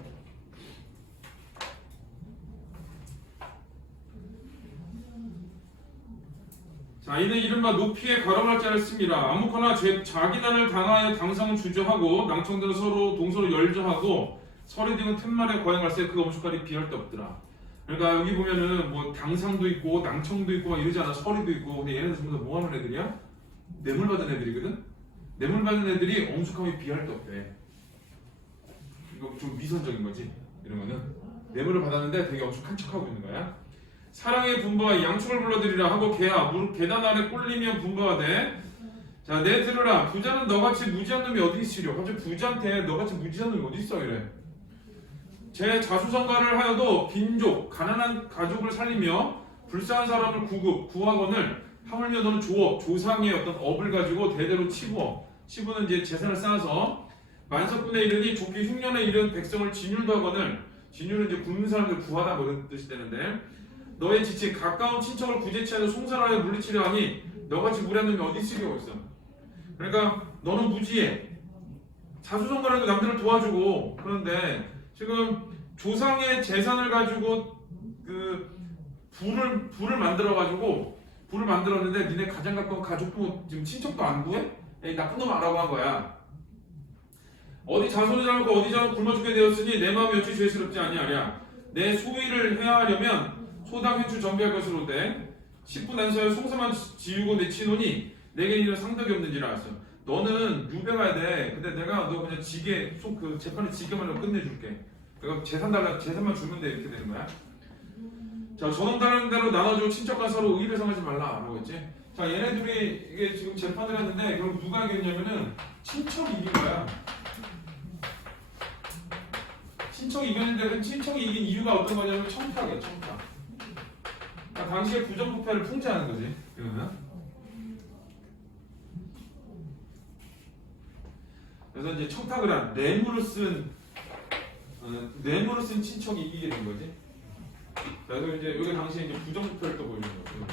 자, 이는 이른바 높이의 가로말자를 씁니다. 아무거나 자기단을 당하여 당상을 주저하고 낭청들은 서로 동서로 열저하고 서리 등은 툇말에 거행할세 그 엄숙하리 비할 데 없더라. 그러니까 여기 보면은 뭐 당상도 있고 낭청도 있고 막 이러지 않아. 서리도 있고. 근데 얘네들 전부 다 뭐 하는 애들이야? 뇌물 받은 애들이거든. 뇌물 받은 애들이 엄숙함이 비할 데 없대. 이거 좀 미선적인 거지. 이러면은 뇌물을 받았는데 되게 엄숙한 척하고 있는 거야. 사랑의 분부와 양축을 불러들이라 하고 개야 무릎 계단 아래 꼴리면 분부하되. 자, 내 들으라. 부자는 너같이 무지한 놈이 어디 있으려. 갑자기 부자한테 너같이 무지한 놈이 어디 있어 이래. 제 자수성가를 하여도 빈족 가난한 가족을 살리며 불쌍한 사람을 구하거늘 하물며 너는 조상의 어떤 업을 가지고 대대로 치부는 이제 재산을 쌓아서 만석군에 이르니 좁기 흉년에 이른 백성을 진율도 하거늘. 진율은 이제 굶는 사람들 구하다 뭐 이런 뜻이 되는데, 너의 지친 가까운 친척을 구제치하여 송사하여 물리치려 하니 너같이 무례한 놈이 어디 있으려고 했어. 그러니까 너는 무지해. 자수성가라도 남들을 도와주고. 그런데 지금 조상의 재산을 가지고 그 부를 만들었는데 니네 가장 가까운 가족도 지금 친척도 안 구해? 에이, 나쁜 놈 알아고 한 거야. 어디 자손을 잘못고 어디 잘못 굶어 죽게 되었으니 내 마음이 어찌 죄스럽지 아니하랴. 내 소위를 해하려면 소당 현출 정비할 것으로 돼 10분 안서에 송사만 지우고 내치노니 내게 이런 상덕이 없는지라 하였어. 너는 유배가야 돼. 근데 내가 너 그냥 지게 그 재판에 지게만 하고 끝내줄게. 내가 재산만 주면 돼. 이렇게 되는 거야. 자, 저놈 다른 대로 나눠주고 친척과 서로 의의를 상하지 말라 라고 했지. 자, 얘네들이 이게 지금 재판을 했는데 결국 누가 이겼냐면은 친척이 이긴 거야. 친척이 이겼는데 친척이 이긴 이유가 어떤 거냐면 청탁이야. 청탁. 그러니까 당시에 부정부패를 풍자하는 거지. 이러면. 그래서 이제 청탁을 한 뇌물을 쓴 친척이 이기게 된 거지. 자, 그래서 이제 여기 당시에 이제 부정부패를 또 보여주는 거죠.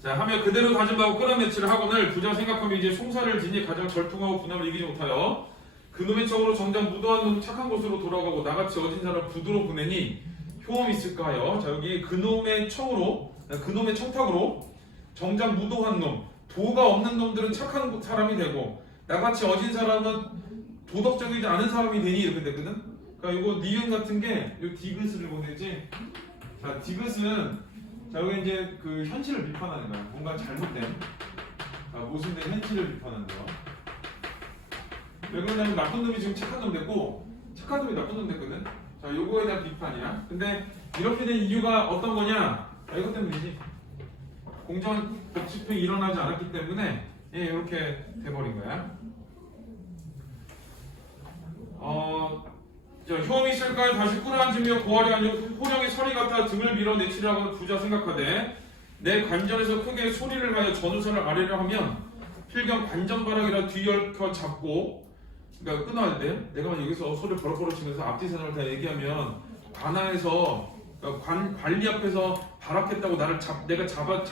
자, 하며 그대로 다짐 바고 끌어내치를 하거늘 부자 생각하면 이제 송사를 지니 가장 절통하고 분함을 이기지 못하여 그놈의 척으로 정작 무도한 놈 착한 곳으로 돌아가고 나같이 어진 사람 부두로 보내니 효험이 있을까 하여. 자, 여기 그놈의 청탁으로 정작 무도한 놈, 도가 없는 놈들은 착한 사람이 되고 나같이 어진 사람은 도덕적이지 않은 사람이 되니 이렇게 됐거든. 그러니까 이거 니은 같은 게 이 디귿을 보내지. 자, 디귿은 자, 여기 이제 그 현실을 비판하는 거야. 뭔가 잘못된 모순된 현실을 비판하는 거. 왜 그러냐면 나쁜 놈이 지금 착한 놈 됐고 착한 놈이 나쁜 놈 됐거든. 자, 요거에 대한 비판이야. 근데 이렇게 된 이유가 어떤 거냐? 자, 이것 때문이지. 공정한 법 집행이 일어나지 않았기 때문에 이렇게 돼버린 거야. 자, 효험이 있을까요? 다시 끌어앉으며 고하려 하니 호령이 서리 같아 등을 밀어내치려고 부자 생각하되 내 관전에서 크게 소리를 하여 전우선을 아래려 하면 필경 관전바락이라 뒤얽혀 잡고. 그러니까 끊어야 돼. 내가 여기서 소리를 버럭버럭 치면서 앞뒤 사정을 다 얘기하면 관아에서 관리 앞에서 발악했다고 내가 잡아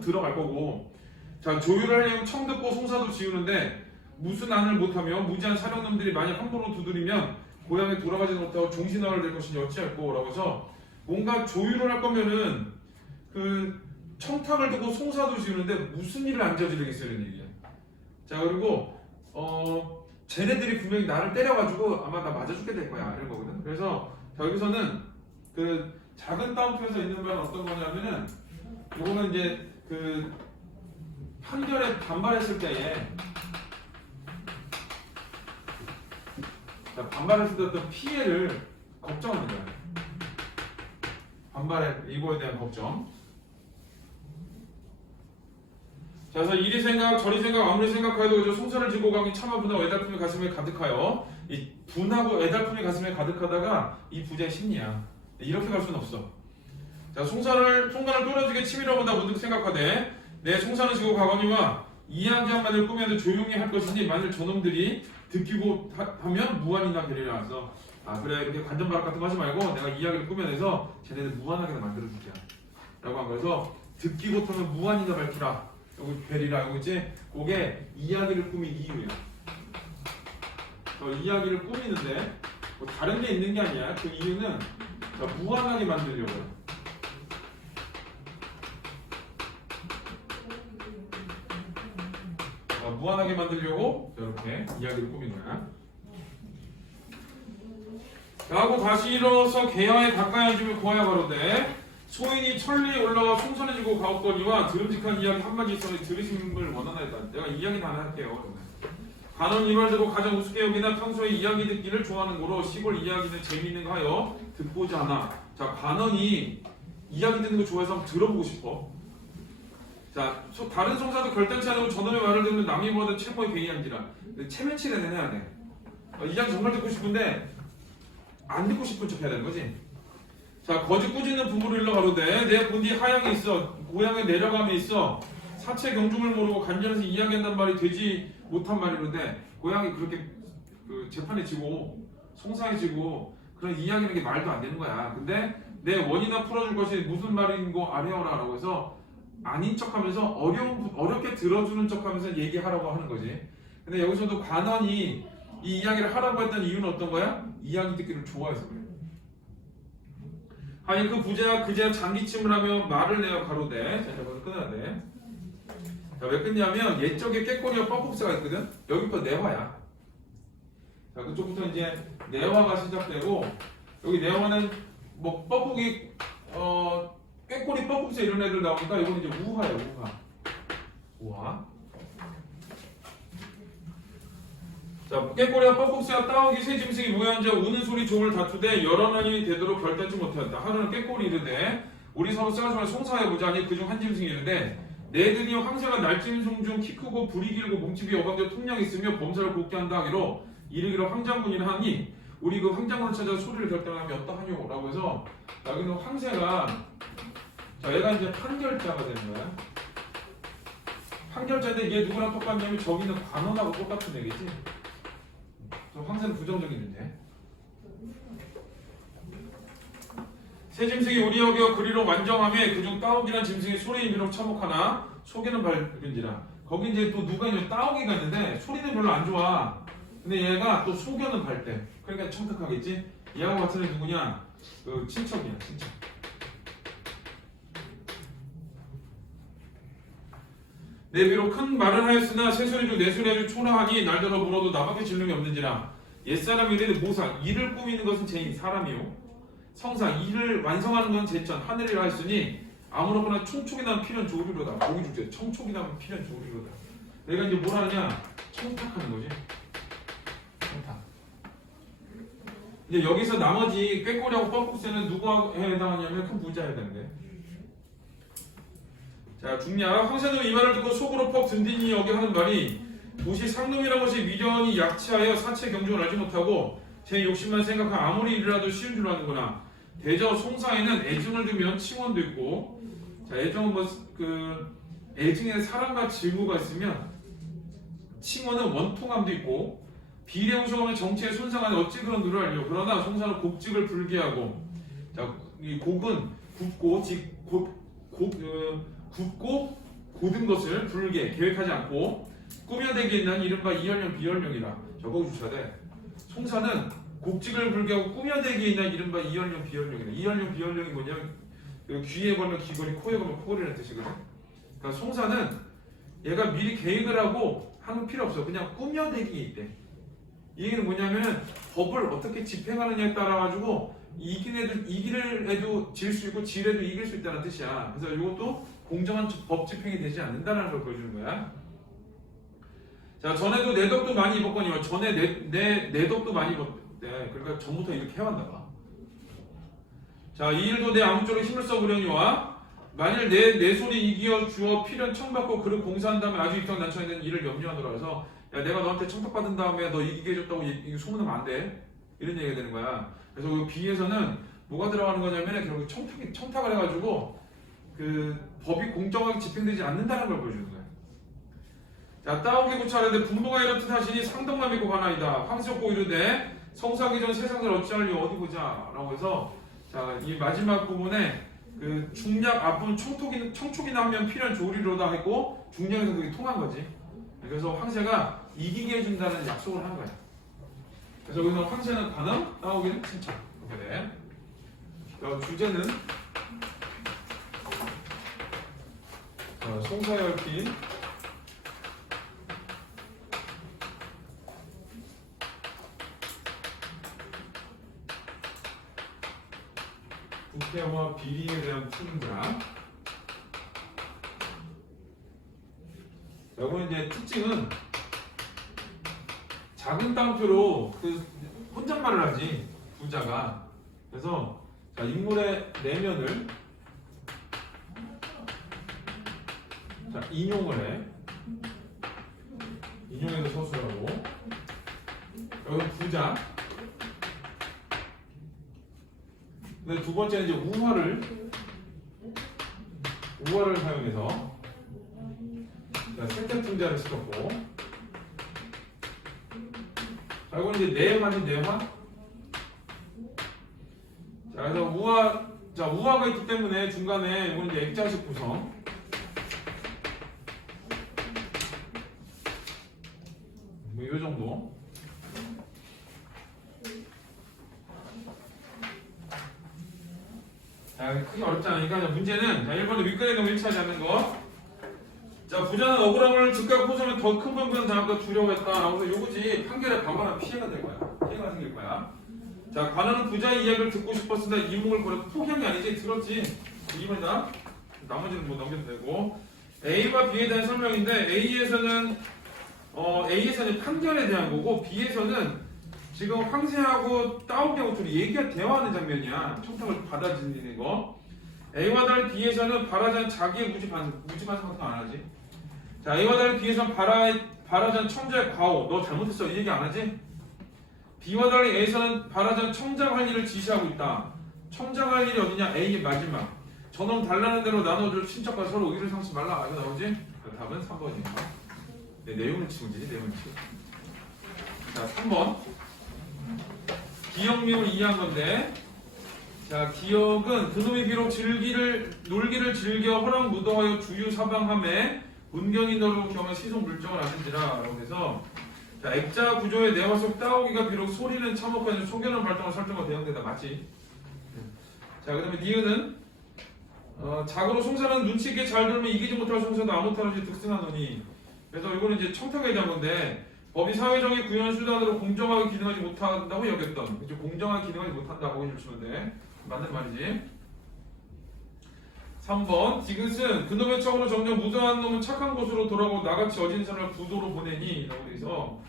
들어갈 거고. 자, 조율을 하려면 청 듣고 송사도 지우는데 무슨 안을 못하며 무지한 사령놈들이 만약 함부로 두드리면 고향에 돌아가지 못하고 종신화를 될 것이니 어찌할꼬 라고 해서 뭔가 조율을 할 거면은 그 청탁을 듣고 송사도 지우는데 무슨 일을 안 저지르겠어요 이런 얘기야. 자, 그리고 쟤네들이 분명히 나를 때려가지고 아마 나 맞아 죽게 될 거야 이런 거거든. 그래서 여기서는 그 작은 따옴표에서 있는 말은 어떤 거냐면은 요거는 이제 그 판결에 반발했을 때에 반발했을 때 어떤 피해를 걱정하는 거야. 반발의 이거에 대한 걱정. 자, 자, 그래서 이리 생각 저리 생각 아무리 생각하여도 그저 송사를 지고 가니 참아 분하고 애달픔이 가슴에 가득하여 이 분하고 애달픔이 가슴에 가득하다가 이 부자의 심리야. 이렇게 갈 수는 없어. 자, 송사를 뚫어지게 치밀어 본다 문득 생각하되 내 송사를 지고 가거니와 이야기한 말을 꾸며도 조용히 할 것이니 만일 저놈들이 듣기고 하면 무한이나 되리라. 그래서 그래 이렇게 관전바락 같은 거 하지 말고 내가 이야기를 꾸며내서 쟤네들 무한하게 만들어줄게 라고 한 거에서 듣기 못하면 무한이나 밝히라. 여기 되리라. 여기 이제 그게 이야기를 꾸민 이유야. 이야기를 꾸미는데 뭐 다른 게 있는 게 아니야. 그 이유는 무한하게 만들려고요. 무한하게 만들려고 이렇게 이야기를 꾸민 거야. 하고 다시 일어서 개야에 가까이 앉으며 고하여 가로되 소인이 천리에 올라와 송선해지고 가옵거니와 드름직한 이야기 한마디 있으니 들으심을 원하나이다. 내가 이야기 다 할게요. 간언 이말 듣고 가장 우습게 여기나 평소에 이야기 듣기를 좋아하는 거로 시골 이야기는 재미있는 거 하여 듣고자 하나. 자, 간언이 이야기 듣는 거 좋아해서 한번 들어보고 싶어. 자, 다른 송사도 결단치 않으면 저놈의 말을 듣는 남이 보다 체포에 괴이한지라. 체면치레는 해야 돼. 이야기 정말 듣고 싶은데 안 듣고 싶은 척 해야 되는 거지. 자, 거짓 꾸짖는 부부를 일러 가로되 내 본디 하양에 있어 고향에 내려감에 있어 사체 경중을 모르고 간절해서 이야기한단 말이 되지 못한 말이로되 고향이 그렇게 재판에 지고 송사에 지고 그런 이야기하는 게 말도 안 되는 거야. 근데 내 원이나 풀어줄 것이 무슨 말인 거 아뢰어라 라고 해서 아닌 척하면서 어렵게 들어주는 척하면서 얘기하라고 하는 거지. 근데 여기서도 관원이 이 이야기를 하라고 했던 이유는 어떤 거야? 이야기 듣기를 좋아해서 그래. 아니 그 부자가 그제야 장기침을 하며 말을 내어 가로되. 자, 이거 끊어야 돼. 자, 왜 끊냐면 옛적에 깨꼬리와 뻐폭새가 있거든. 여기부터 내화야. 자, 그쪽부터 이제 내화가 시작되고 여기 내화는 뭐 뻐폭이 꾀꼬리 뻐폭새 이런 애들 나오니까 이건 이제 우화예요. 우화. 자, 꾀꼬리와 뻐폭새와 따오기 새 짐승이 모여앉아 우는 소리 종을 다투되 여러 날이 되도록 결단치 못하였다. 하루는 꾀꼬리 이르되 우리 서로 싸우지만 송사해보자 하니 그중 한 짐승이 이르되 내드디어 황새가 날짐승 중 키 크고 불이 길고 몸집이 어강되어 통량이 있으며 범사를 곱게 한다 하기로 이르기로 황장군이라 하니 우리 그 황장군을 찾아 소리를 결단하며 어떠하뇨 라고 해서 여기는 황새가 자, 얘가 이제 판결자가 되는 거야. 판결자인데 얘 누구랑 똑같냐면 저기는 관원하고 똑같은 얘기지. 황새는 부정적인데. 새 짐승이 우리 여겨 그리로 완정함에 그중 따오기란 짐승이 소리에 비록 참혹하나 속에는 밝은지라. 거기 이제 또 누가 있냐면 따오기가 있는데 소리는 별로 안 좋아. 근데 얘가 또 속여는 밝대. 그러니까 청탁하겠지. 얘하고 같은 애 누구냐? 그 친척이야, 친척. 내 비록 큰 말을 하였으나 새소리 중 내 소리 아주 초라하니 날더러 물어도 나밖에 질름이 없는지라. 옛사람이 이르되 모상 일을 꾸미는 것은 죄인 사람이요 성사 일을 완성하는 건 제천 하늘이라 했으니 아무렇거나 총촉이 나면 필연 조리로다. 보기 죽제 청촉이 나면 필연 조리로다. 내가 이제 뭘 하느냐 청탁하는 거지. 청탁. 이제 여기서 나머지 꾀꼬리하고 뻐꾸새는 누구에 해당하냐면 큰 부자에 해당돼. 자, 중야 황새는 이 말을 듣고 속으로 퍽 든든히 여겨 하는 말이 도시 상놈이라는 것이 미련이 약치하여 사체 경중을 알지 못하고 제 욕심만 생각하면 아무리 일이라도 쉬운 줄 아는구나. 대저 송사에는 애증을 두면 칭원도 있고, 자, 애정은 애증에 사랑과 질무가 있으면 칭원은 원통함도 있고, 비례우성은 정치에 손상하는 어찌 그런 누를 알려. 그러나 송사는 곡직을 불기하고, 자, 이 곡은 굽고 굽고 고든 것을 불게 계획하지 않고 꾸며대기에 있는 이른바 이연령 비연령이라. 저거 주셔야 돼. 송사는 곡직을 불게하고 꾸며대기에 있는 이른바 이연령 비연령이다. 이연령 비연령이 뭐냐면 귀에 걸면 귀걸이, 코에 걸면 코걸이라는 뜻이거든. 그러니까 송사는 얘가 미리 계획을 하고 하는 필요 없어. 그냥 꾸며대기에 있대. 이 얘기는 뭐냐면 법을 어떻게 집행하느냐에 따라 가지고 이기를 해도 질 수 있고 질해도 이길 수 있다는 뜻이야. 그래서 이것도 공정한 법 집행이 되지 않는다는 걸 보여주는 거야. 자, 전에도 내 덕도 많이 입었거니와 전에 내 덕도 많이 입었대. 그러니까 전부터 이렇게 해왔나 봐. 자, 이 일도 내 아무쪼록 힘을 써보려니와 만일 내 소리 이기어 주어 필연 청받고 그를 공사한 다음에 아주 입덕 난처에 있는 일을 염려하노라. 그래서 야 내가 너한테 청탁받은 다음에 너 이기게 해줬다고 이거 소문하면 안 돼. 이런 얘기가 되는 거야. 그래서 그 B에서는 뭐가 들어가는 거냐면 결국 청탁을 해가지고 그 법이 공정하게 집행되지 않는다는 걸 보여주는 거야. 자, 따오게 구차하는데 분부가 이렇듯 하시니 상덕만 믿고 가나이다. 황석고 이르되 성사하기 전 세상을 어찌하려 어디 보자 라고 해서 자, 이 마지막 부분에 그 중략 앞부분 청촉이나 하면 필연 조리로다 했고 중략에서 그게 통한 거지. 그래서 황새가 이기게 해준다는 약속을 한 거야. 그래서 여기서 황새는 관음, 따오기는 칭찬. 이렇게 돼. 주제는 송사에 얽힌 부패와 비리에 대한 풍자. 이거는 이제 특징은 작은 따옴표로 그 혼잣말을 하지 부자가. 그래서 자, 인물의 내면을 자, 인용을 해. 인용해서 서술하고. 여기 부자. 근데 두 번째는 이제 우화를 사용해서 생태풍자를 시켰고. 자, 이건 이제 내화지 내화. 자, 그래서 우화가 있기 때문에 중간에 이건 이제 액자식 구성. 뭐 이 정도. 자, 크게 어렵지 않으니까 문제는 자, 1번에 윗근의 경우 일치하지 않는 거. 자, 부자는 억울함을 즉각 호소하면 더 큰 분변 당할까 두려워했다. 라고 해서 요거지 판결에 반발하면 피해가 될 거야. 피해가 생길 거야. 자, 관원은 부자의 이야기를 듣고 싶었으나 이몽을 버려 포기한 게 아니지. 들었지. 2번이다. 나머지는 뭐 넘겨도 되고. A와 B에 대한 설명인데 A에서는 판결에 대한 거고 B에서는 지금 황새하고 따오기하고 둘이 대화하는 장면이야. 청탁을 받아들이는 거. A와 달리 B에서는 바라자는 자기의 무지반성 같은 거 안 하지. 자, A와 달리 B에서는 바라자는 청자의 과오. 너 잘못했어. 이 얘기 안 하지? B와 달리 A에서는 바라자는 청장할 일을 지시하고 있다. 청장할 일이 어디냐? A의 마지막. 저놈 달라는 대로 나눠줄 친척과 서로 의를 상치 말라. 이거 나오지? 답은 3번입니다. 네, 내용을 치면 되지. 내용을 치고. 자, 3번. 기억미움을 이해한 건데. 자, 기억은 그놈이 비록 놀기를 즐겨 허락 무도하여 주유 사방함에 문경이 너로 경한 시속 물정을 아는지라. 라고 해서 자, 액자 구조의 내화 속 따오기가 비록 소리는 참혹하지 소견한 발동과 설정과 대응된다. 맞지? 자, 그 다음에 니은은 작으로 송사는 눈치 있게 잘 들으면 이기지 못할 송사도 아무 탈없이 득승하노니. 그래서 이거는 이제 청탁에 대한 건데 법이 사회적인 구현 수단으로 공정하게 기능하지 못한다고 여겼던. 이제 공정하게 기능하지 못한다고 해주시면 돼. 맞는 말이지. 3번 디귿은 그놈의 척으로 점점 무도한 놈은 착한 곳으로 돌아오고 나같이 어진 사람을 부도로 보내니 라고 돼서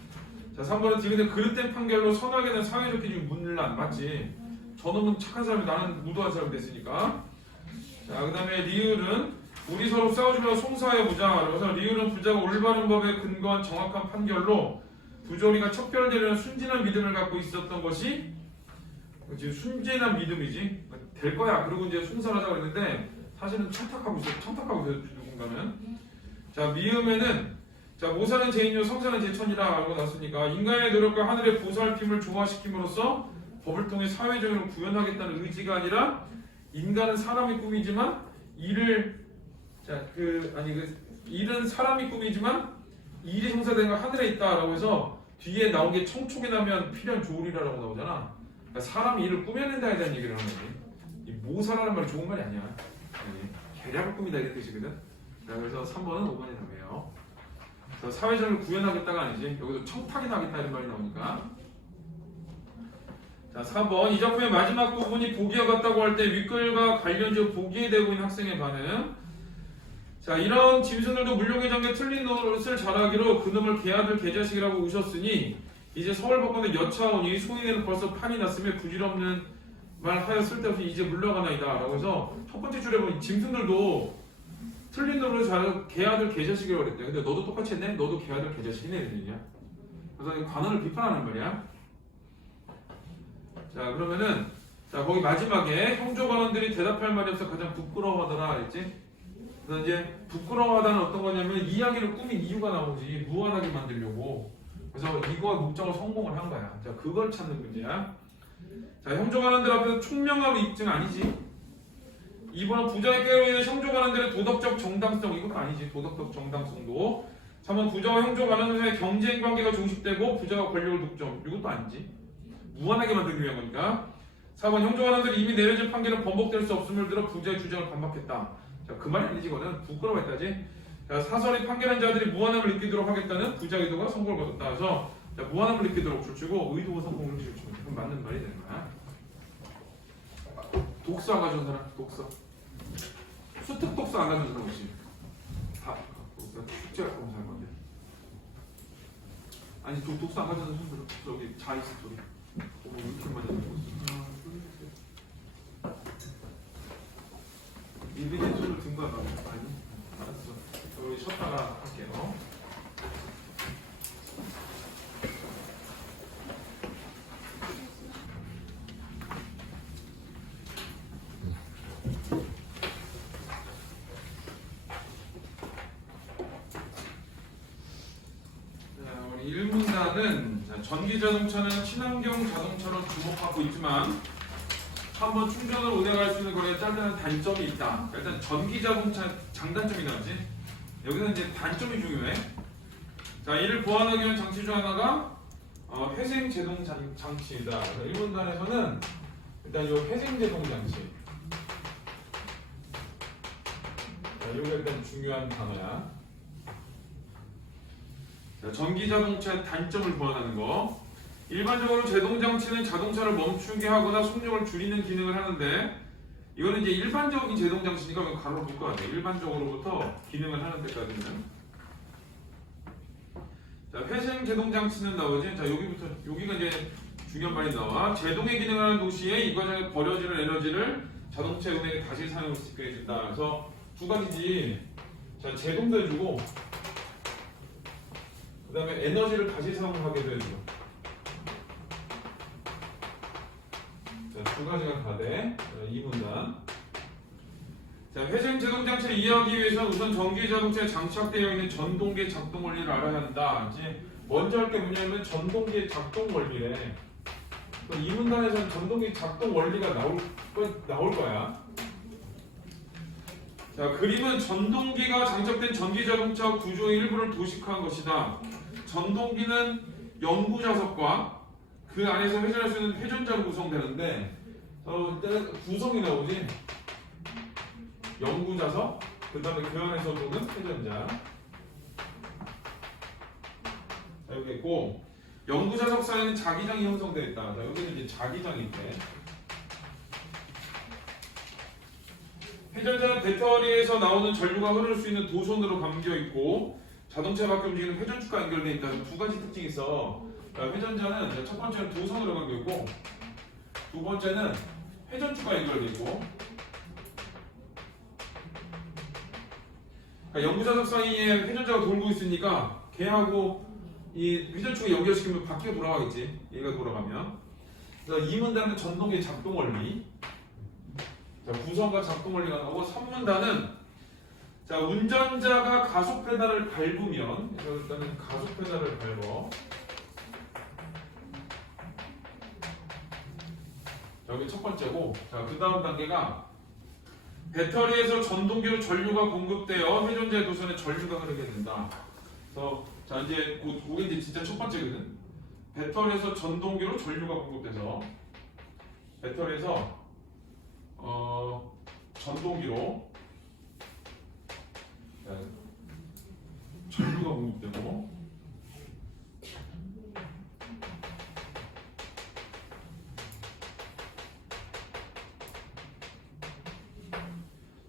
자 3번은 디귿의 그릇된 판결로 선하게 된 사회적 기준이 문란. 맞지? 저놈은 착한 사람이 나는 무도한 사람이 됐으니까. 자, 그 다음에 리을은 우리 서로 싸우지 말고 송사해보자. 그래서 리을은 부자가 올바른 법에 근거한 정확한 판결로 부조리가 척결되려는 순진한 믿음을 갖고 있었던 것이 지금 순진한 믿음이지. 될 거야. 그리고 이제 송사하자고 했는데 사실은 청탁하고 있어 누군가는. 자, 미음에는 자 모사는 제인요 성사는 제천이라 알고 났으니까 인간의 노력과 하늘의 보살핌을 조화시킴으로써 법을 통해 사회적으로 구현하겠다는 의지가 아니라 인간은 사람의 꿈이지만 일은 사람이 꿈이지만 일이 성사된 건 하늘에 있다라고 해서 뒤에 나온 게 청촉이 나면 필연 조울이라고 나오잖아. 그러니까 사람이 일을 꾸며낸다에 대한 얘기를 하는 거지. 이 모사라는 말이 좋은 말이 아니야. 계략을 꾸미다 이런 뜻이거든. 그래서 3번은 5번이 답이에요. 사회적으로 구현하겠다가 아니지. 여기서 청탁이 나겠다 이런 말이 나오니까. 자, 4번 이 작품의 마지막 부분이 보기와 같다고 할 때 윗글과 관련지어 보기에 대고 있는 학생의 반응. 자, 이런 짐승들도 물욕의 정에 틀린 노릇을 잘하기로 그놈을 개아들 개자식이라고 우셨으니 이제 서울 법관의 여차오니 소인에는 벌써 판이 났으며 부질없는 말하여 쓸데없이 이제 물러가나이다 라고 해서 첫 번째 줄에 보면 짐승들도 틀린 놈으로 잘 개아들 개자식이라고 그랬대. 근데 너도 똑같이 했네? 너도 개아들 개자식이네 이런 얘기야. 그래서 관원을 비판하는 말이야. 자 그러면은 자 거기 마지막에 형조관원들이 대답할 말이 없어 가장 부끄러워하더라 그랬지? 그래서 이제 부끄러워하다는 어떤 거냐면 이야기를 꾸민 이유가 나오지 무한하게 만들려고. 그래서 이거의 목적을 성공을 한 거야. 자 그걸 찾는 문제야. 자 형조관원들 앞에서 총명하고 입증 아니지. 2번은 부자의 깨로 인해 형조관원들의 도덕적 정당성 이것도 아니지. 도덕적 정당성도. 3번 부자와 형조관원 사이의 경쟁 관계가 종식되고 부자가 권력을 독점 이것도 아니지. 무한하게 만들기 위한 거니까. 4번 형조관원들이 이미 내려진 판결은 번복될 수 없음을 들어 부자의 주장을 반박했다. 자, 그 말이 아니지 이거는 부끄러워했다지. 자, 사설이 판결한 자들이 무한함을 느끼도록 하겠다는 부자 의도가 성공을 거뒀다. 그래서 자, 무한함을 느끼도록 줄치고 의도가 성공을 줄치고 그건 맞는 말이 되는 거야. 독서 안 가져온 사람? 독서. 수특 독서 안 가져온 사람 혹시? 다 독서 숙제 갖고 온 사람 건데. 아니 독서 안 가져온 사람 저기 자이스 소리. 어머 이렇게 많이 하는 거 있어. 인비디언을 든 거야. 아니 알았어. 우리 쉬었다가 할게요. 자, 우리 1문단은 전기자동차는 친환경 자동차로 주목하고 있지만 한번 충전을 오래 갈 수 있는 거에 짜증난 단점이 있다. 일단 전기자동차 장단점이 나오지. 여기서 이제 단점이 중요해. 자, 이를 보완하기 위한 장치 중 하나가 회생제동 장치이다. 1문단에서는 일단 이 회생제동 장치. 자, 이게 일단 중요한 단어야. 자, 전기자동차의 단점을 보완하는 거. 일반적으로 제동장치는 자동차를 멈추게 하거나 속력을 줄이는 기능을 하는데 이거는 이제 일반적인 제동장치니까 가로로 묶어야 돼. 일반적으로부터 기능을 하는 데까지는. 자, 회생 제동장치는 나오지. 자, 여기가 이제 중요한 말이 나와. 제동의 기능을 하는 동시에 이 과정에 버려지는 에너지를 자동차 운행에 다시 사용할 수 있게 해준다. 그래서 두 가지지. 자, 제동도 해주고 그 다음에 에너지를 다시 사용하게도 해주고. 두 가지가 다 돼. 2문단. 자, 회생 제동 장치를 이해하기 위해서 우선 전기 자동차에 장착되어 있는 전동기의 작동 원리를 알아야 한다. 이제 먼저 할 게 뭐냐면 전동기의 작동 원리래. 2문단에서는 전동기 작동 원리가 나올 거야. 자, 그림은 전동기가 장착된 전기 자동차 구조의 일부를 도식화한 것이다. 전동기는 연구 자석과 그 안에서 회전할 수 있는 회전자로 구성되는데 일단 구성이 나오지. 연구자석, 그 다음에 그 안에서 도는 회전자. 자, 여기 있고 연구자석 사이에는 자기장이 형성되어 있다. 자, 여기는 이제 자기장이 있대. 회전자는 배터리에서 나오는 전류가 흐를 수 있는 도선으로 감겨 있고 자동차 밖에 움직이는 회전축과 연결되어 있다. 두 가지 특징이 있어. 자, 회전자는 첫 번째는 도선으로 감겨 있고 두 번째는 회전축과 연결되어 있고. 그러니까 연구자석 사이에 회전자가 돌고 있으니까 걔하고 이 회전축을 연결시키면 바퀴가 돌아가겠지. 얘가 돌아가면. 그래서 2문단은 전동의 작동 원리. 자, 구성과 작동 원리가 나오고 3문단은 자, 운전자가 가속 페달을 밟으면 일단은 가속 페달을 밟어. 여기 첫 번째고, 자, 그 다음 단계가 배터리에서 전동기로 전류가 공급되어 회전자의 도선에 전류가 흐르게 된다. 그래서 자, 이제 그게 이제 진짜 첫 번째거든. 배터리에서 전동기로 전류가 공급돼서 배터리에서 전동기로 전류가 공급되고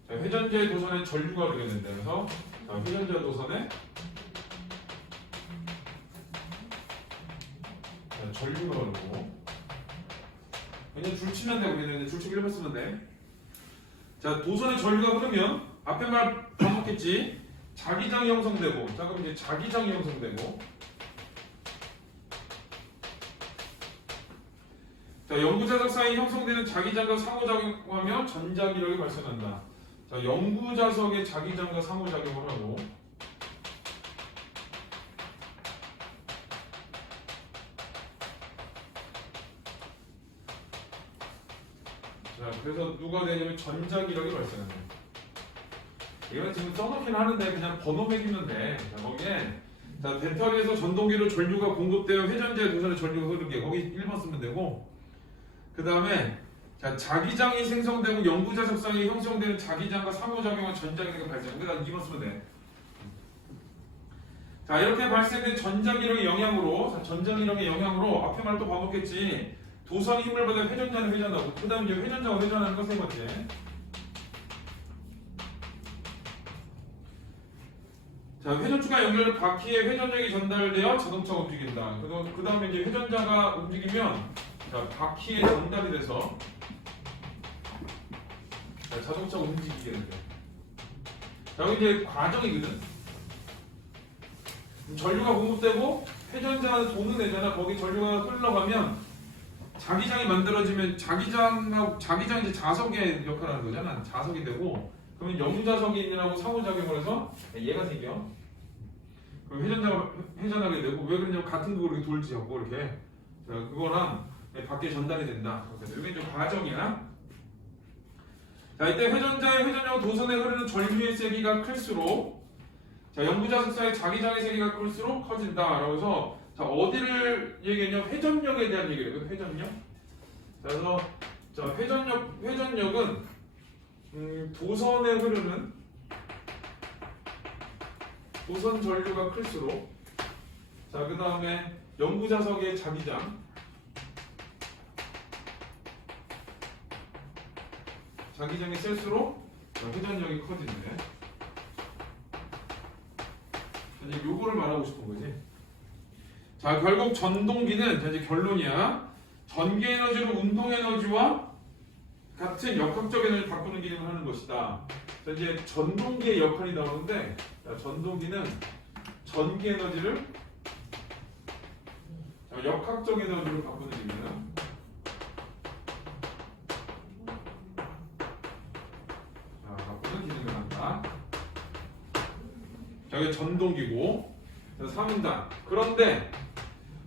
자, 회전자의 도선에 전류가 흐르게 된다. 그래서 자, 회전자 도선에 전류가 흐르고 그냥 줄 치면 돼. 우리는 줄 치고 1번 쓰면 돼. 자, 도선의 전류가 흐르면 앞에 말 반복했지. 자기장이 형성되고, 자 그럼 이제 자기장이 형성되고, 자 영구자석 사이 형성되는 자기장과 상호작용하며 전자기력이 발생한다. 자 영구자석의 자기장과 상호작용을 하고, 자 그래서 누가 되냐면 전자기력이 발생한다. 이거는 지금 써놓긴 하는데 그냥 번호 매기면 돼. 자, 거기에 자 배터리에서 전동기로 전류가 공급되어 회전자의 도선에 전류가 흐르게 거기 1번 쓰면 되고, 그 다음에 자 자기장이 생성되고 영구자석상이 형성되는 자기장과 상호작용한 전자기력이 발생. 그다음 2번 쓰면 돼. 자 이렇게 발생된 전자기력의 영향으로, 자, 전자기력의 영향으로 앞에 말 또 반복했지. 도선이 힘을 받아 회전자는 회전하고, 그 다음에 이제 회전자가 회전하는 거 세 번째. 자, 회전축과 연결된 바퀴에 회전력이 전달되어 자동차가 움직인다. 그 다음에 이제 회전자가 움직이면 자, 바퀴에 전달이 돼서 자, 자동차가 움직이게 된대. 자, 여기 이제 과정이거든. 전류가 공급되고 회전자는 도는 애잖아. 거기 전류가 흘러가면 자기장이 만들어지면 자기장이 이제 자석의 역할을 하는 거잖아. 자석이 되고, 그러면 영구자석이 있느라고 상호작용을 해서 얘가 생겨. 그럼 회전자가 회전하게 되고, 왜 그러냐면 같은 그걸 이렇게 돌지 자꾸 이렇게. 자, 그거랑 밖에 전달이 된다. 이게 이제 과정이야. 자, 이때 회전자의 회전력 도선에 흐르는 전류의 세기가 클수록, 자, 영구자석 사이 자기장의 세기가 클수록 커진다. 라고 해서 자, 어디를 얘기했냐? 회전력에 대한 얘기를 해요. 회전력. 자, 그래서 자, 회전력은 도선에 흐르는 도선 전류가 클수록, 자, 그 다음에 영구자석의 자기장, 자기장이 셀수록 회전력이 커지네. 이제 요거를 말하고 싶은 거지. 자, 결국 전동기는, 자, 이제 결론이야. 전기 에너지로 운동 에너지와 같은 역학적 에너지를 바꾸는 기능을 하는 것이다. 자, 이제 전동기의 역할이 나오는데, 자, 전동기는 전기 에너지를 자, 역학적 에너지로 바꾸는 기능. 자, 바꾸는 기능을 한다. 자, 이게 전동기고. 자, 3인당. 그런데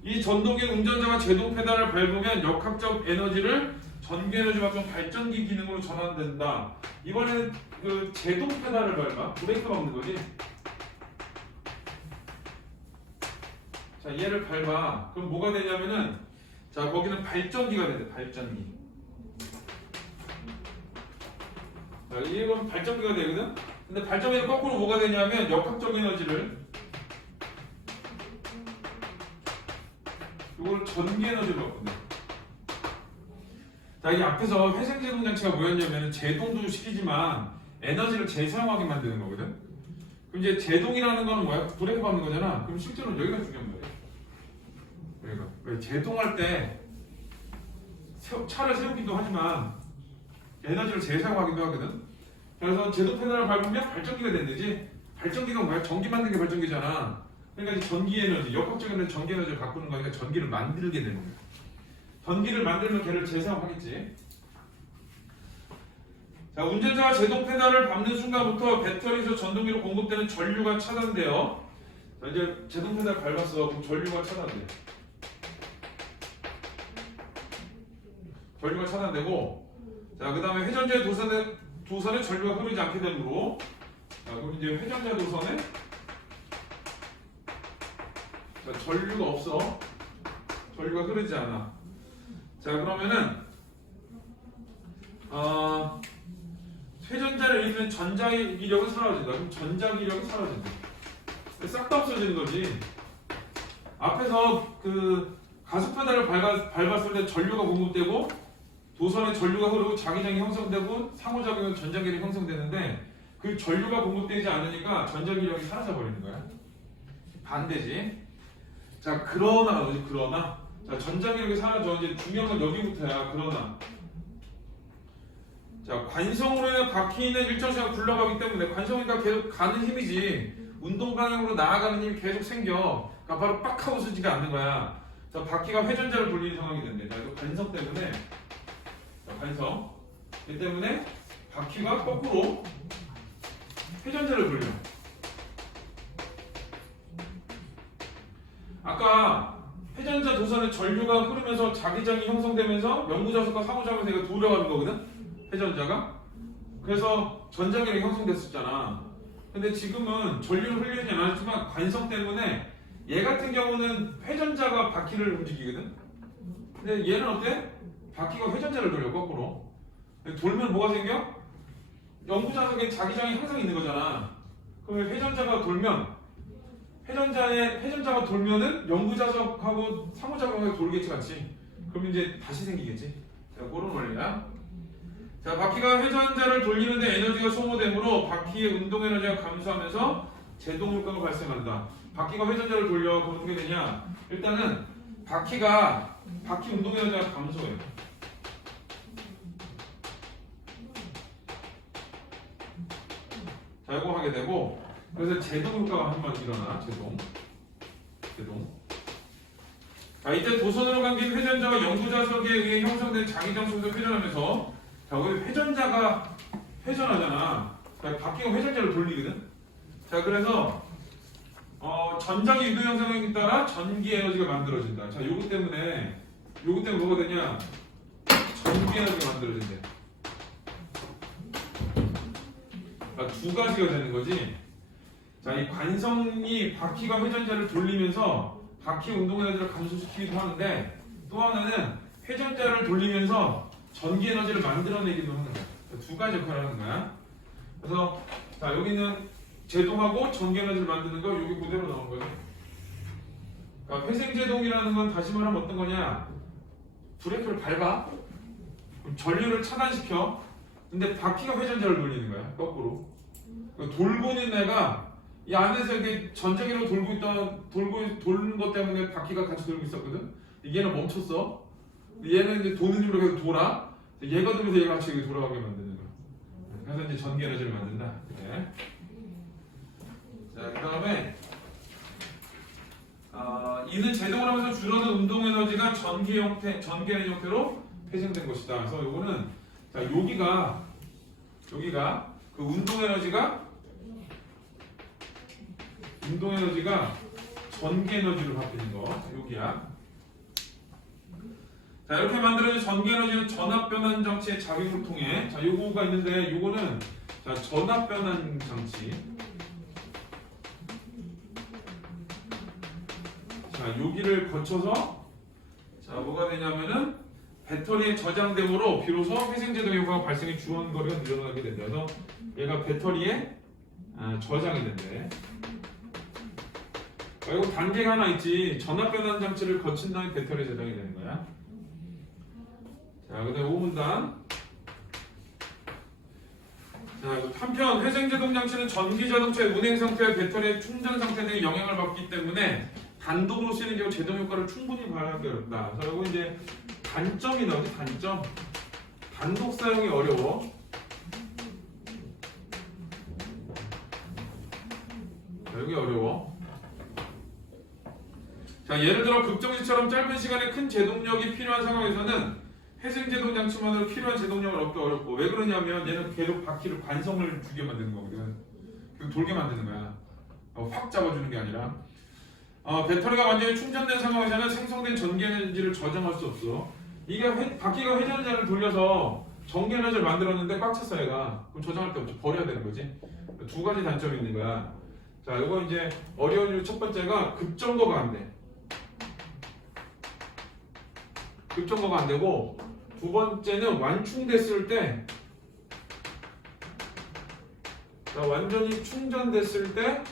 이 전동기 운전자가 제동 페달을 밟으면 역학적 에너지를 전기 에너지와 좀 발전기 기능으로 전환된다. 이번에는 그 제동 페달을 밟아. 브레이크 밟는 거지. 자, 얘를 밟아. 그럼 뭐가 되냐면은, 자, 거기는 발전기가 되대. 발전기. 자, 이건 발전기가 되거든. 근데 발전기는 거꾸로 뭐가 되냐면 역학적 에너지를, 이걸 전기 에너지로 바꾼다. 자, 이 앞에서 회생제동 장치가 뭐였냐면 제동도 시키지만 에너지를 재사용하게 만드는 거거든. 그럼 이제 제동이라는 거는 뭐야? 브레이크 밟는 거잖아. 그럼 실제로는 여기가 중요한 말이야. 그러니까 왜 제동할 때 차를 세우기도 하지만 에너지를 재사용하기도 하거든. 그래서 제동 페달을 밟으면 발전기가 된대지. 발전기가 뭐야? 전기 만드는 게 발전기잖아. 그러니까 이제 전기 에너지, 역학적 에너지, 전기 에너지를 바꾸는 거니까 전기를 만들게 되는 거야. 전기를 만들면 걔를 재사용하겠지. 자, 운전자가 제동 페달을 밟는 순간부터 배터리에서 전동기로 공급되는 전류가 차단되어, 자, 이제 제동 페달 밟았어. 그럼 전류가 차단돼. 전류가 차단되고, 자, 그 다음에 회전자의 도선에 전류가 흐르지 않게 되므로, 자, 그럼 이제 회전자 도선에 자, 전류가 없어. 전류가 흐르지 않아. 자, 그러면은 회전자를 이기는 전자기력은 사라진다. 그럼 전자기력이 사라진다. 싹 다 없어지는 거지. 앞에서 그 가속 페달을 밟았을 때 전류가 공급되고 도선에 전류가 흐르고 자기장이 형성되고 상호작용은 전자기력이 형성되는데, 그 전류가 공급되지 않으니까 전자기력이 사라져 버리는 거야. 반대지. 자, 그러나 자, 전장이 이렇게 사라져. 이제 중요한 건 여기부터야. 그러나 자, 관성으로 인해 바퀴는 일정 시간 굴러가기 때문에 관성이니까 계속 가는 힘이지. 운동 방향으로 나아가는 힘이 계속 생겨. 그러니까 바로 빡 하고 서지가 않는 거야. 자, 바퀴가 회전자를 돌리는 상황이 된대. 자, 이거 관성 때문에. 자, 관성. 이 때문에 바퀴가 거꾸로 회전자를 돌려. 아까 회전자 도선의 전류가 흐르면서 자기장이 형성되면서 영구자석과 상호작용에서 이거 돌아가는 거거든? 회전자가. 그래서 전장이 형성됐었잖아. 근데 지금은 전류를 흘리지 않았지만 관성 때문에 얘 같은 경우는 회전자가 바퀴를 움직이거든? 근데 얘는 어때? 바퀴가 회전자를 돌려, 거꾸로. 돌면 뭐가 생겨? 영구자석에 자기장이 항상 있는 거잖아. 그러면 회전자가 돌면 회전자가 돌면은 영구자석하고 상호작용하고 돌겠지, 같이. 그럼 이제 다시 생기겠지. 자, 그런 원리야. 자, 바퀴가 회전자를 돌리는데 에너지가 소모되므로 바퀴의 운동 에너지가 감소하면서 제동 효과가 발생한다. 바퀴가 회전자를 돌려. 그럼 어떻게 되냐? 일단은 바퀴 운동 에너지가 감소해. 자, 이거 하게 되고, 그래서 제동 효과가 한번 일어나. 제동. 자, 이때 도선으로 감긴 회전자가 영구자석에 의해 형성된 자기장 속에서 회전하면서, 자, 여기 회전자가 회전하잖아. 자, 바퀴가 회전자를 돌리거든. 자, 그래서 전장의 유도 형성에 따라 전기 에너지가 만들어진다. 자, 요거 때문에 뭐가 되냐? 전기 에너지가 만들어진대. 그러니까 두 가지가 되는 거지. 자, 이 관성이 바퀴가 회전자를 돌리면서 바퀴 운동 에너지를 감소시키기도 하는데, 또 하나는 회전자를 돌리면서 전기 에너지를 만들어내기도 하는 거야. 두 가지 역할을 하는 거야. 그래서 자, 여기는 제동하고 전기 에너지를 만드는 거 여기 그대로 나온 거죠. 그러니까 회생제동이라는 건 다시 말하면 어떤 거냐? 브레이크를 밟아. 그럼 전류를 차단시켜. 근데 바퀴가 회전자를 돌리는 거야. 거꾸로. 그러니까 돌고 있는 애가 이 안에서 이렇게 전장기로 도는 것 때문에 바퀴가 같이 돌고 있었거든. 얘는 멈췄어. 얘는 이제 도는 줄로 계속 돌아. 얘가 돌면서 얘가 같이 돌아가게 만드는 거야. 그래서 이제 전기 에너지를 만든다. 네. 자, 그 다음에 이는 제동을 하면서 줄어든 운동 에너지가 전기 에너지 형태로 회생된 것이다. 그래서 요거는 자, 여기가 그 운동 에너지가 전기 에너지로 바뀌는 거. 여기야. 자, 이렇게 만들어진 전기 에너지는 전압 변환 장치의 작용을 통해, 자, 요거가 있는데 요거는 자, 전압 변환 장치. 자, 여기를 거쳐서 자, 뭐가 되냐면은 배터리에 저장됨으로 비로소 회생제동 효과가 발생해 주원거리가 늘어나게 된다. 그래서 얘가 배터리에 저장이 된대. 이거 단계가 하나 있지. 전압 변환 장치를 거친 다음에 배터리에 저장이 되는 거야. 자, 그다음 5분단. 자, 한편 회생제동 장치는 전기 자동차의 운행 상태와 배터리의 충전 상태 등에 영향을 받기 때문에 단독으로 쓰이는 경우 제동 효과를 충분히 발휘하기 어렵다. 그래서 이거 이제 단점이 나오지. 단점. 단독 사용이 어려워. 자, 여기 어려워. 자, 예를 들어 급정지처럼 짧은 시간에 큰 제동력이 필요한 상황에서는 회생제동 장치만으로 필요한 제동력을 얻기 어렵고, 왜 그러냐면 얘는 계속 바퀴를 관성을 주게 만드는 거거든. 계속 돌게 만드는 거야. 확 잡아주는 게 아니라. 배터리가 완전히 충전된 상황에서는 생성된 전기 에너지를 저장할 수 없어. 이게 바퀴가 회전자를 돌려서 전기 에너지를 만들었는데 꽉 찼어 얘가. 그럼 저장할 데 없죠. 버려야 되는 거지. 두 가지 단점이 있는 거야. 자, 이거 이제 어려운 이유 첫 번째가 급정거가 안 돼. 급정거가 안 되고, 두 번째는 완충됐을 때, 자, 완전히 충전됐을 때,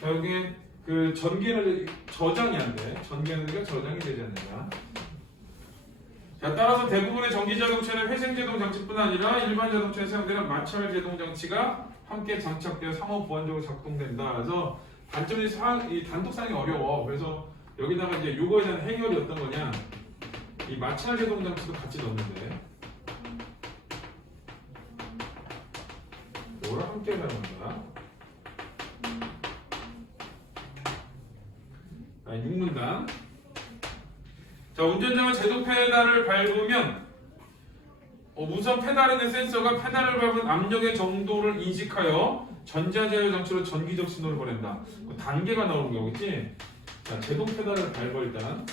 자, 여기 그 전기 에너지 저장이 안 돼. 전기 에너지가 저장이 되지 않는다. 자, 따라서 대부분의 전기 자동차는 회생제동 장치뿐 아니라 일반 자동차에 사용되는 마찰 제동 장치가 함께 장착되어 상호 보완적으로 작동된다. 그래서 단점이 이 단독 사용이 어려워. 그래서 여기다가 이제 요거에 대한 해결이 어떤 거냐? 이 마찰 제동 장치도 같이 넣는데 요거랑 함께 사용한 거야. 자, 6문단. 자, 운전자가 제동 페달을 밟으면 우선 페달에 있는 센서가 페달을 밟은 압력의 정도를 인식하여 전자제어 장치로 전기적 신호를 보낸다. 단계가 나오는 거겠지? 자, 제동 페달을 밟아 일단.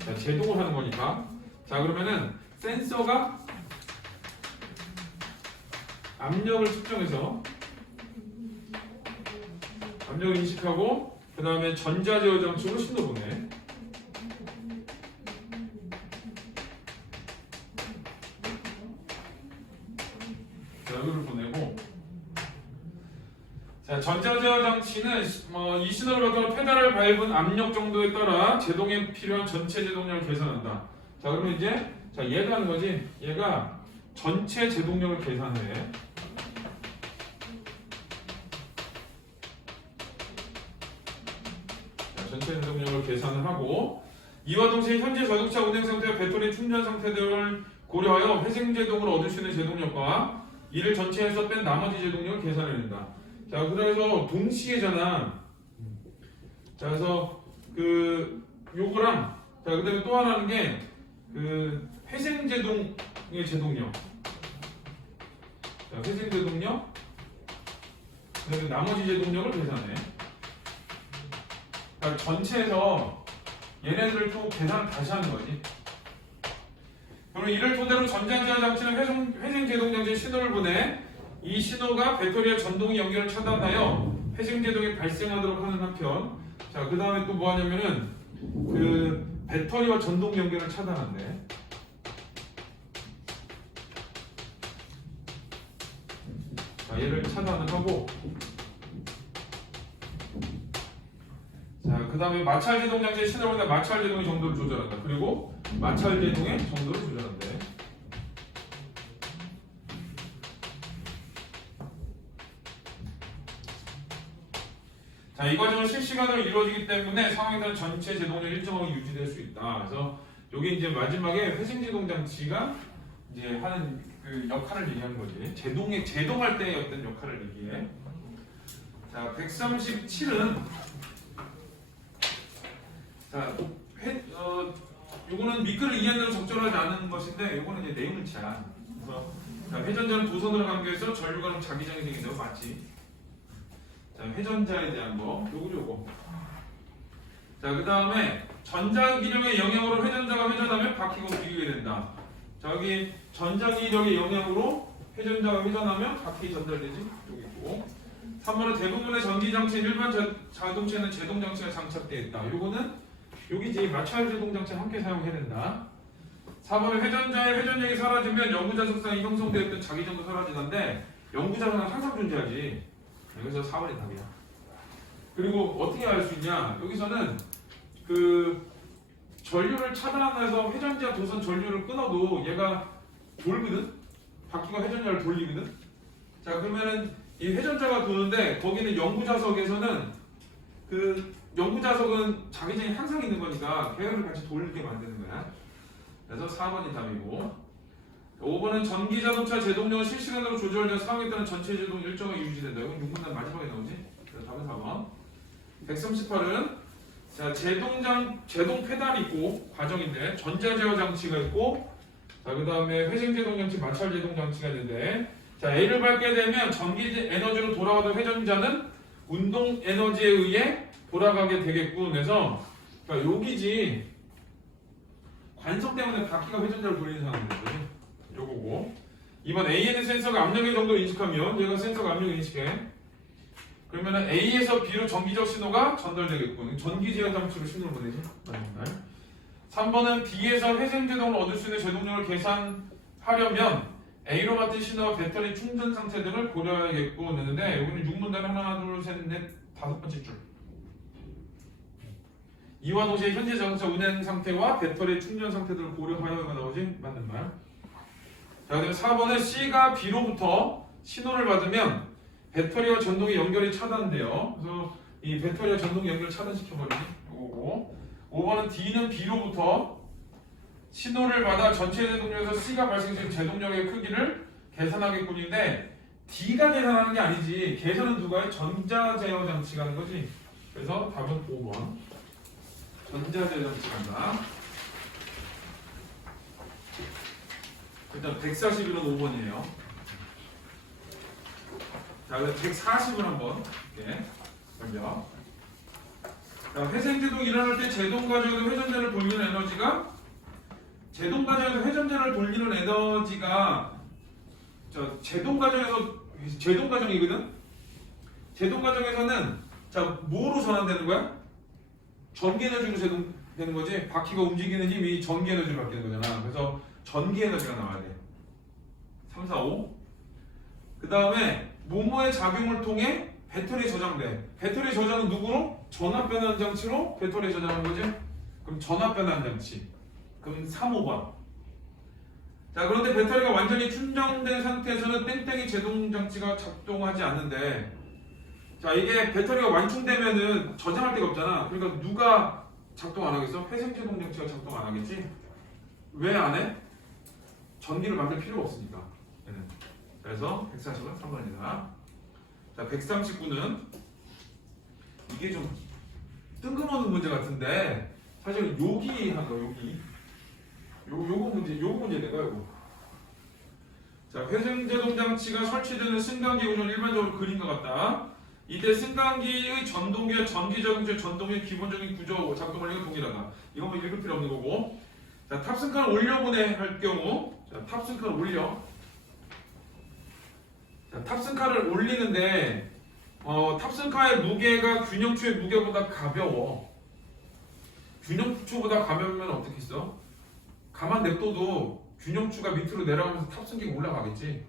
자, 제동을 하는 거니까. 자, 그러면은 센서가 압력을 측정해서 압력을 인식하고 그 다음에 전자제어 장치로 신호 보내. 여기를 보내고, 자, 전자제어 장치는 이 신호를 받아 페달을 밟은 압력 정도에 따라 제동에 필요한 전체 제동력을 계산한다. 자, 그러면 이제 얘가 하는 거지. 얘가 전체 제동력을 계산해. 자, 전체 제동력을 계산을 하고, 이와 동시에 현재 자동차 운행 상태와 배터리 충전 상태 등을 고려하여 회생 제동을 얻을 수 있는 제동력과 이를 전체에서 뺀 나머지 제동력을 계산해낸다. 자, 그래서 동시에잖아. 자, 그래서 요거랑 자, 그다음에 또 하나는 게 회생 제동의 제동력. 자, 회생 제동력. 그다음에 나머지 제동력을 계산해. 그러니까 전체에서 얘네들을 또 계산 다시 하는 거지. 그러면 이를 토대로 전자제어 장치는 회생 제동 장치에 신호를 보내 이 신호가 배터리와 전동의 연결을 차단하여 회생 제동이 발생하도록 하는 한편, 자, 그 다음에 또 뭐 하냐면은 배터리와 전동 연결을 차단한대. 자, 얘를 차단을 하고, 자, 그 다음에 마찰 제동 장치에 신호를 보내 마찰 제동의 정도를 조절한다. 그리고 마찰 제동의 정도를 조절한대. 자, 이 과정은 실시간으로 이루어지기 때문에 상황에 따른 전체 제동력이 일정하게 유지될 수 있다. 그래서 여기 이제 마지막에 회생 제동 장치가 이제 하는 역할을 얘기하는 거지. 제동할 때의 어떤 역할을 얘기해. 자, 137은 자, 요거는 미끄를 이해하는 대로 적절하지 않은 것인데, 요거는 이제 내용을 자. 그래서 자, 회전자는 도선으로 관계해서 전류가 자기장이 생긴다고 맞지? 자, 회전자에 대한 거, 요거. 자, 그 다음에 전자기력의 영향으로 회전자가 회전하면 바퀴가 움직이게 된다. 자, 여기 전자기력의 영향으로 회전자가 회전하면 바퀴 전달되지? 여기 있고. 3번은 대부분의 전기장치 일반 자동차에는 제동장치가 장착되어 있다. 요거는 여기지 마찰 제동장치를 함께 사용해야 된다. 4번은 회전자의 회전력이 사라지면 영구자석상이 형성되었던 자기장도 사라지는데 영구자석은 항상 존재하지. 여기서 4번이 답이야. 그리고 어떻게 알 수 있냐? 여기서는 전류를 차단해서 회전자 도선 전류를 끊어도 얘가 돌거든? 바퀴가 회전자를 돌리거든? 자, 그러면은 이 회전자가 도는데 거기는 영구자석에서는 영구자석은 자기장이 항상 있는 거니까 계열을 같이 돌리게 만드는 거야. 그래서 4번이 답이고, 5번은 전기자동차 제동력을 실시간으로 조절되어 상황에 따른 전체 제동 일정하게 유지된다. 이건 6문단 마지막에 나오지? 그래서 답은 4번. 138은 자, 제동 페달이 있고 과정인데 전자제어 장치가 있고, 자, 그 다음에 회생 제동 장치, 마찰 제동 장치가 있는데, 자, A를 밟게 되면 전기 에너지로 돌아가던 회전자는 운동 에너지에 의해 돌아가게 되겠군. 그래서 그러니까 여기지, 관성 때문에 바퀴가 회전자를 돌리는 상황인 거지. 요거고. 2번 A에는 센서가 압력의 정도를 인식하면 얘가 센서가 압력을 인식해. 그러면은 A에서 B로 전기적 신호가 전달되겠군. 전기제어 장치로 신호를 보내지. 3번은 B에서 회생 제동을 얻을 수 있는 제동력을 계산하려면 A로 같은 신호와 배터리 충전 상태 등을 고려해야겠고 했는데, 여기는 6문단 하나, 둘, 셋, 넷, 5번째 줄. 이와 동시에 현재 자동차 운행 상태와 배터리 충전 상태 등을 고려하여가 나오지? 맞는 말. 자, 그다음에 4번은 C가 B로부터 신호를 받으면 배터리와 전동의 연결이 차단돼요. 그래서 이 배터리와 전동 연결 차단시켜버리기. 요거고. 5번은 D는 B로부터 신호를 받아 전체 제동력에서 C가 발생시킨 제동력의 크기를 계산하겠군인데 D가 계산하는 게 아니지. 계산은 누가 해? 전자제어 장치가 하는 거지. 그래서 답은 5번. 전자제어 장치가 한다. 일단 141은 5번이에요. 자, 그래서 140을 한번 이렇게 먼저. 자, 회생제동이 일어날 때 제동 과정에서 회전제를 돌리는 에너지가 제동 과정에서 회전제를 돌리는 에너지가 제동 과정이거든. 제동 과정에서는 자, 뭐로 전환되는 거야? 전기 에너지로 제동되는 거지. 바퀴가 움직이는 힘이 전기 에너지로 바뀌는 거잖아. 그래서 전기 에너지가 나와야 돼. 3, 4, 5. 그 다음에 모모의 작용을 통해 배터리에 저장돼. 배터리 저장은 누구로? 전압 변환 장치로 배터리에 저장하는 거지. 그럼 전압 변환 장치. 그럼 3, 5번. 자, 그런데 배터리가 완전히 충전된 상태에서는 땡땡이 제동 장치가 작동하지 않는데, 자, 이게 배터리가 완충되면은 저장할 데가 없잖아. 그러니까 누가 작동 안 하겠어? 회생 제동 장치가 작동 안 하겠지? 왜 안 해? 전기를 만들 필요가 없으니까. 얘는. 그래서 140은 3번이다. 자, 139는 이게 좀 뜬금없는 문제 같은데 사실은 여기 한 거, 여기. 요거 문제 내가 이거. 자, 회생제동 장치가 설치되는 승강기 구조는 일반적으로 그린 것 같다. 이때 승강기의 전동기와 전기자동차 전동의 기본적인 구조 작동 원리가 동일하다. 이건 뭐 읽을 필요 없는 거고. 자, 탑승칸을 올려보내 할 경우, 자, 탑승칸을 올려. 자, 탑승칸을 올리는데, 탑승카의 무게가 균형추의 무게보다 가벼워. 균형추보다 가벼우면 어떻게 했어? 가만 냅둬도 균형추가 밑으로 내려가면서 탑승기가 올라가겠지.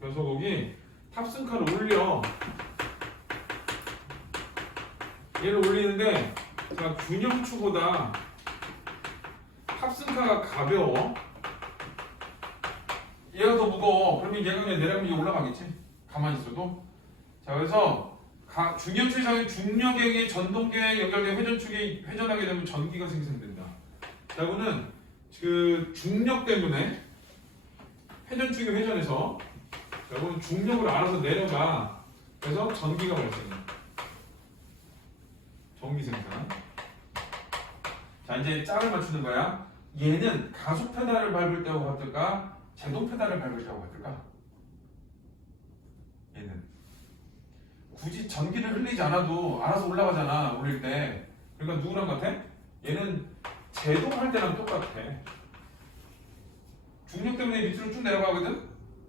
그래서 거기 탑승카를 올려. 얘를 올리는데, 자, 균형추보다 탑승카가 가벼워. 얘가 더 무거워. 그러면 얘가 그냥 내려가면 이게 올라가겠지. 가만히 있어도. 자, 그래서 균형추의 작용 중력에 의해 전동계에 연결된 회전축이 회전하게 되면 전기가 생성된다. 자, 이거는 그 중력 때문에 회전축이 회전해서, 자, 이거는 중력으로 알아서 내려가. 그래서 전기가 발생해. 전기 생산. 자, 이제 짝을 맞추는 거야. 얘는 가속 페달을 밟을 때하고 같을까? 제동 페달을 밟을 때하고 같을까? 얘는 굳이 전기를 흘리지 않아도 알아서 올라가잖아, 올릴 때. 그러니까 누구랑 같아? 얘는 제동할 때랑 똑같아. 중력 때문에 밑으로 쭉 내려가거든?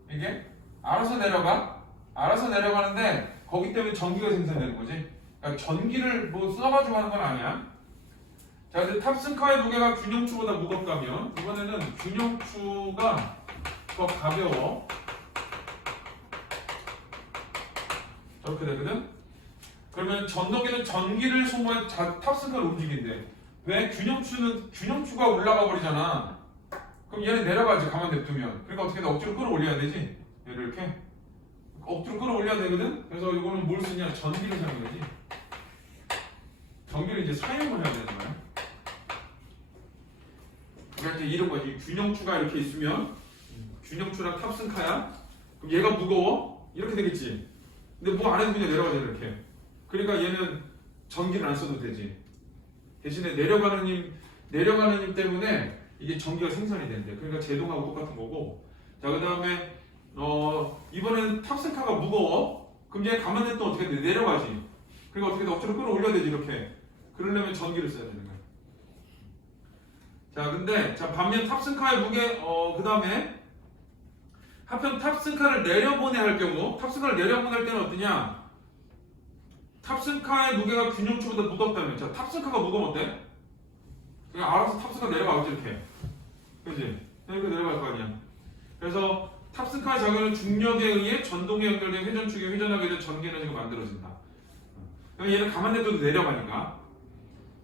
이게 알아서 내려가. 알아서 내려가는데 거기 때문에 전기가 생산되는 거지. 그러니까 전기를 뭐 써가지고 하는 건 아니야. 자, 근데 탑승카의 무게가 균형추보다 무겁다면 이번에는 균형추가 더 가벼워. 저렇게 되거든? 그러면 전동기는 전기를 소모해 탑승카를 움직인대. 왜? 균형추가 올라가 버리잖아. 그럼 얘는 내려가지, 가만 냅두면. 그러니까 어떻게든 억지로 끌어올려야 되지. 얘를 이렇게 억지로 끌어올려야 되거든? 그래서 이거는 뭘 쓰냐? 전기를 사용해야지. 전기를 이제 사용을 해야 되는 거야. 그러니까 이제 이런 거지. 균형추가 이렇게 있으면 균형추랑 탑승카야. 그럼 얘가 무거워? 이렇게 되겠지. 근데 뭐 안 해도 그냥 내려가잖아, 이렇게. 그러니까 얘는 전기를 안 써도 되지. 대신에 내려가는 힘 때문에 이게 전기가 생산이 된대. 그러니까 제동하고 똑같은 거고. 자, 그 다음에 이번에는 탑승카가 무거워. 그럼 얘 가만 냅두면 어떻게 돼? 내려가지. 그러니까 어떻게든 억지로 끌어올려야 되지, 이렇게. 그러려면 전기를 써야 되는 거야. 자, 근데 반면 탑승카의 무게, 그 다음에 한편 탑승카를 내려보내야 할 경우, 탑승카를 내려보낼 때는 어떠냐? 탑승카의 무게가 균형추보다 무겁다면, 자, 탑승카가 무거우면 어때? 그냥 알아서 탑승카 내려가겠지, 이렇게. 그지? 이렇게 내려갈 거 아니야. 그래서 탑승카의 작용은 중력에 의해 전동에 연결된 회전축이 회전하게 된 전기 에너지가 만들어진다. 그럼 얘는 가만 냅둬도 내려가니까.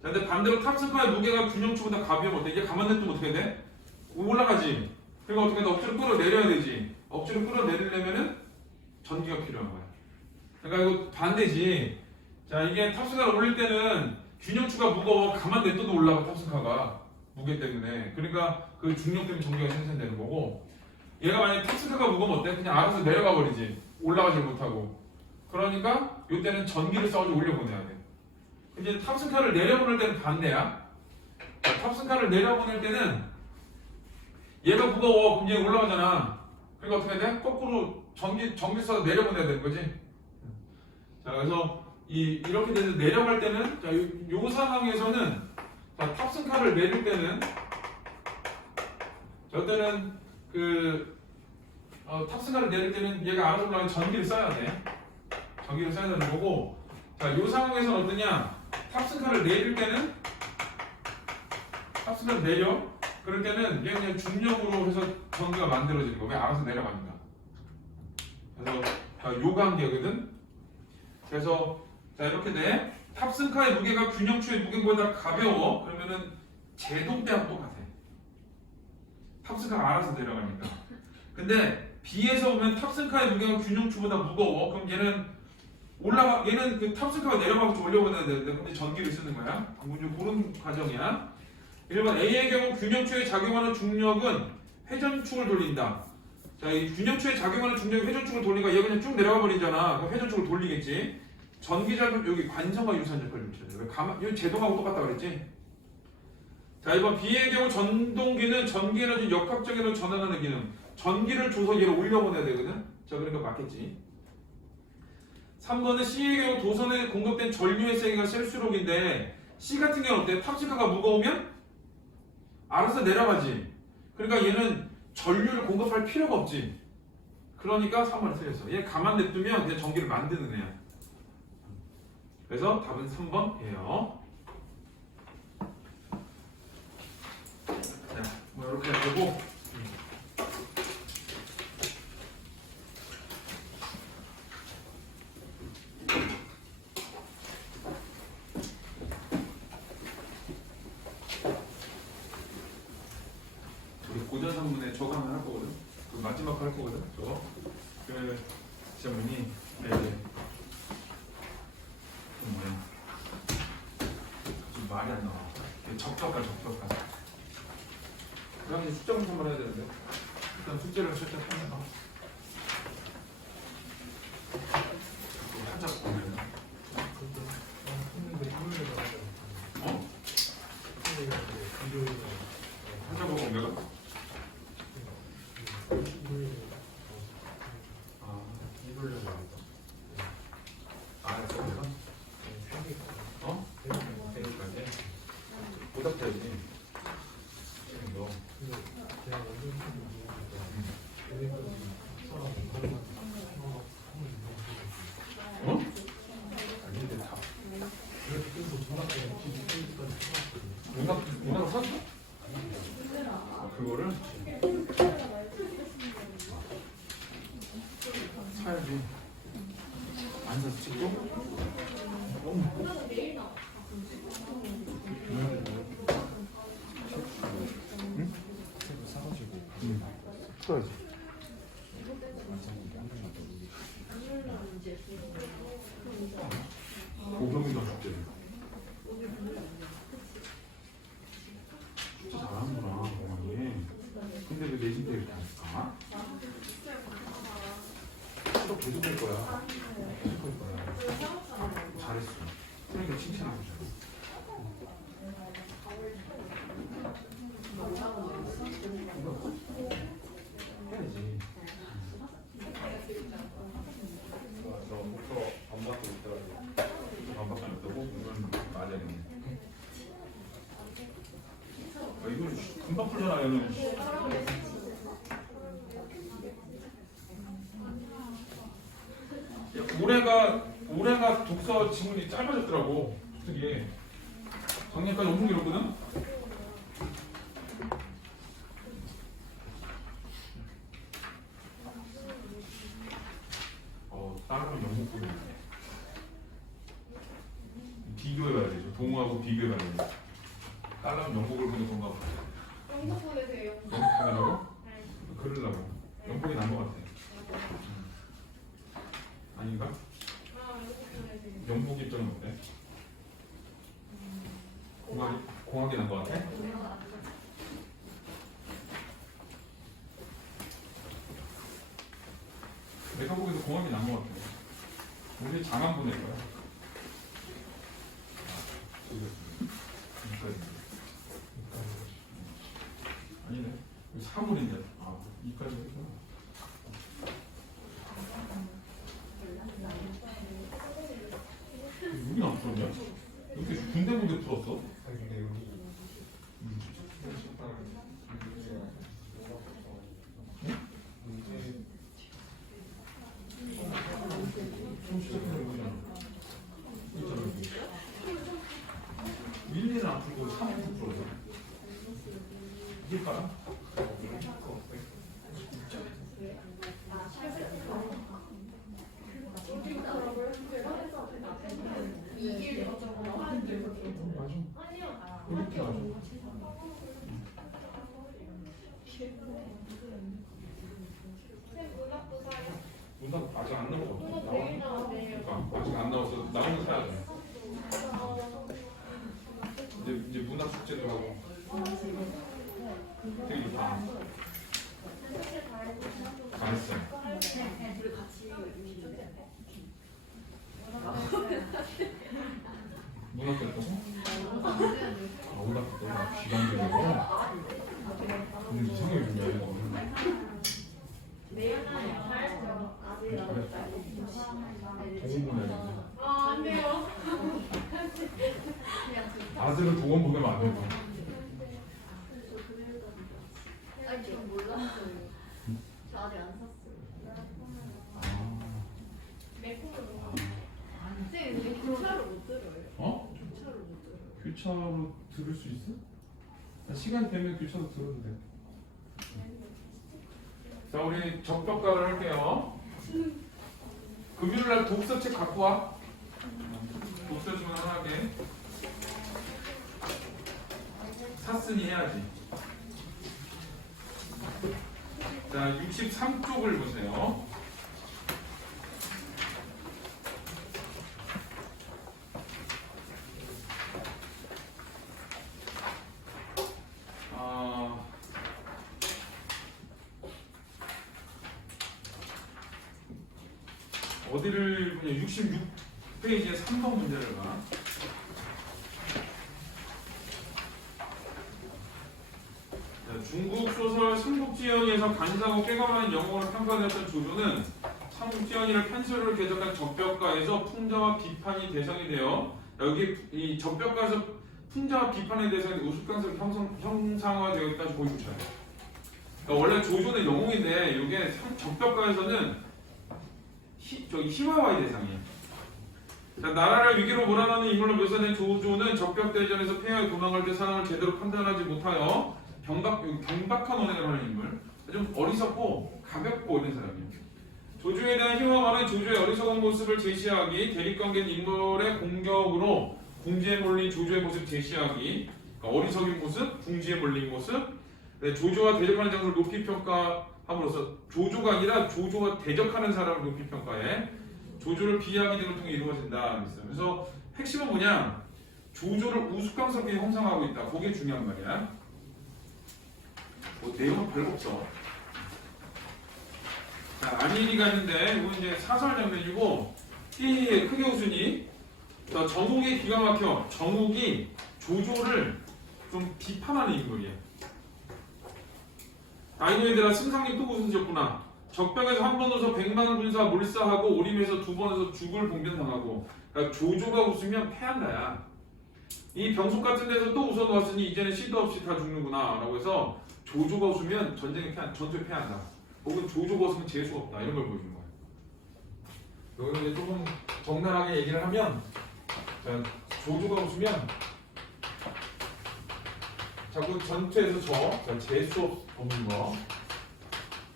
자, 근데 반대로 탑승카의 무게가 균형추보다 가벼우면 어때? 이게 가만 냅두면 어떻게 돼? 올라가지. 그러니까 어떻게 돼? 억지로 끌어내려야 되지. 억지로 끌어내리려면은 전기가 필요한 거야. 그러니까 이거 반대지. 자, 이게 탑승카를 올릴 때는 균형추가 무거워 가만 냅둬도 올라가 탑승카가 무게 때문에. 그러니까 그 중력 때문에 전기가 생산되는 거고. 얘가 만약에 탑승카가 무거우면 어때? 그냥 알아서 내려가 버리지. 올라가지 못하고. 그러니까 이때는 전기를 써가지고 올려보내야 돼. 이제 탑승카를 내려보낼 때는 반대야. 자, 탑승카를 내려보낼 때는 얘가 무거워. 그럼 얘 올라가잖아. 그러니까 어떻게 해야 돼? 거꾸로 전기 써서 내려보내야 되는 거지. 자, 그래서 이렇게 돼서 내려갈 때는 자, 요 상황에서는 자, 탑승카를 내릴 때는 저때는 탑승카를 내릴 때는 얘가 알아서 올라가면 전기를 써야 돼. 전기를 써야 되는 거고. 자, 요 상황에서는 어떠냐? 탑승카를 내릴 때는 탑승카를 내려. 그럴 때는 얘 그냥 중력으로 해서 전기가 만들어지는 거. 왜 알아서 내려가니까. 그래서 요 관계거든. 그래서 자, 이렇게 돼. 탑승카의 무게가 균형추의 무게보다 가벼워. 그러면은 제동대하고 똑같아. 탑승카가 알아서 내려가니까. 근데 B에서 보면 탑승카의 무게가 균형추보다 무거워. 그럼 얘는 그 탑승카가 내려가서 올려보내야 되는데 근데 전기를 쓰는 거야. 그런 과정이야. 1번 A의 경우 균형추에 작용하는 중력은 회전축을 돌린다. 자, 이 균형추에 작용하는 중력이 회전축을 돌리니까 얘가 그냥 쭉 내려가 버리잖아. 그럼 회전축을 돌리겠지. 전기작용 여기 관성과 유사한 역할을 미쳐요. 이건 제동하고 똑같다 그랬지. 자, 2번 B의 경우 전동기는 전기 에너지 역학적 에너지 전환하는 기능. 전기를 줘서 얘를 올려보내야 되거든. 자, 그러니까 맞겠지. 3번은 C의 경우 도선에 공급된 전류의 세기가 셀수록인데 C 같은 경우는 어때? 탑승카가 무거우면 알아서 내려가지. 그러니까 얘는 전류를 공급할 필요가 없지. 그러니까 3번이 틀렸어. 얘 가만 냅두면 그냥 전기를 만드는 애야. 그래서 답은 3번이에요. 자, 뭐 이렇게 해보고 우리 고전 산문에 저거 하나 할 거거든. 그 마지막 할 거거든. 저거 그 지점문이 뭐야? 좀 말이 안 나와. 적적할. 그 다음에 숙제를 한번 해야 되는데. 일단 숙제를 살짝 하면 살짝 보면. 살짝 보면 내가. 보답해야지. 너. 어? 아닌데 다. 문학 샀어? 아, 그거를 사야지. 안 사서 찍고? 써야지. 고경이도 숙제. 진짜 잘하는구나, 어머니. 근데 왜 내신 때 이렇게 할까? 수업 계속 할 거야. 계속 할 거야. 잘했어. 그러니까 칭찬해주잖아. 해야지. 저 목표 안 받고 있더라고. 안 받고 있다고? 이건 맞아야겠네. 이거 금방 풀잖아, 얘는. 올해가 독서 지문이 짧아졌더라고. 특히 작년까지 엄청 길었거든. 다른 영국 보면 비교해봐야 되죠. 동호하고 비교해봐야 되죠. 다른 영국을 보는 건가 봐. 영국 보내세요. 영국 보내라고? 그러려고. 영국이 난 것 같아. 아닌가? 영복 입장은 어때? 공학이 난 것 같아? 내가 보기에도 공학이 난 것 같아. 우리 장안 보낼 거야. 아니네. 사물인데. 아, 이까지 했구나. 여긴 안 풀었냐? 이렇게 군데군데 풀었어? 일리는 안 풀고 3부 풀어서 이게 까나? 문답 아직 안 나오고 그러니까 아직 안 나와서 나오면 사야 돼. 이제 문학 숙제도 하고 되게 다 했어. 문학 됐다고? 아, 문학 너무 귀가 들려서 오늘 이상하게 준비해 이거. 안 돼요. 아들은 동원 보내면 안 되고. 아니 저 몰랐어요. 저 아직 안 샀어요. 쌤 근데 교차로 못 들어요. 어? 교차로 못 들어요. 교차로 들을 수 있어? 시간 되면 교차로 들어도 돼. 자, 우리 적벽가를 할게요. 금요일날 독서책 갖고 와. 독서책만 하게. 샀으니 해야지. 자, 63쪽을 보세요. 어디를 보냐? 66페이지에 3번 문제를 봐. 자, 중국 소설 삼국지연에서 간사하고 꾀가만한 영웅으로 평가되었던 조조는 삼국지연이를 판서를 개적한 적벽가에서 풍자와 비판이 대상이 되어 여기 이 적벽가에서 풍자와 비판의 대상이 우스꽝스럽게 형상화되어 있다고 보여주셔요. 그러니까 원래 조조는 영웅인데 이게 적벽가에서는 희화화의 대상이에요. 자, 나라를 위기로 몰아넣는 인물로 묘사된 조조는 적벽대전에서 패하여 도망갈 때 상황을 제대로 판단하지 못하여 경박한 언행을 하는 인물. 좀 어리석고 가볍고 이런 사람이에요. 조조에 대한 희화화는 조조의 어리석은 모습을 제시하기, 대립관계인 인물의 공격으로 궁지에 몰린 조조의 모습 제시하기, 그러니까 어리석인 모습, 궁지에 몰린 모습, 조조와 대적하는 장소를 높이 평가함으로써 조조가 아니라 조조와 대적하는 사람을 높이 평가해 조조를 비하하기 등을 통해 이루어진다. 그래서 핵심은 뭐냐? 조조를 우스꽝스럽게 형상하고 있다. 그게 중요한 말이야. 뭐 내용은 별거 없어. 자, 안일이가 있는데 이건 이제 사설 장면이고 크게 웃으니 정욱이 기가 막혀. 정욱이 조조를 좀 비판하는 인물이야. 아이노에들아 승상님 또 웃으셨구나. 적벽에서 한 번 웃어 100만 군사 몰사하고 오림에서 2번 웃어 죽을 봉변당하고. 그러니까 조조가 웃으면 패한다야. 이 병속 같은 데서 또 웃어놓았으니 이제는 시도 없이 다 죽는구나 라고 해서 조조가 웃으면 전투에 패한다. 혹은 조조가 웃으면 재수가 없다. 이런 걸 보여주는 거예요. 여기는 이제 조금 적나라하게 얘기를 하면 조조가 웃으면 자꾸 전투에서 재수 없는 거.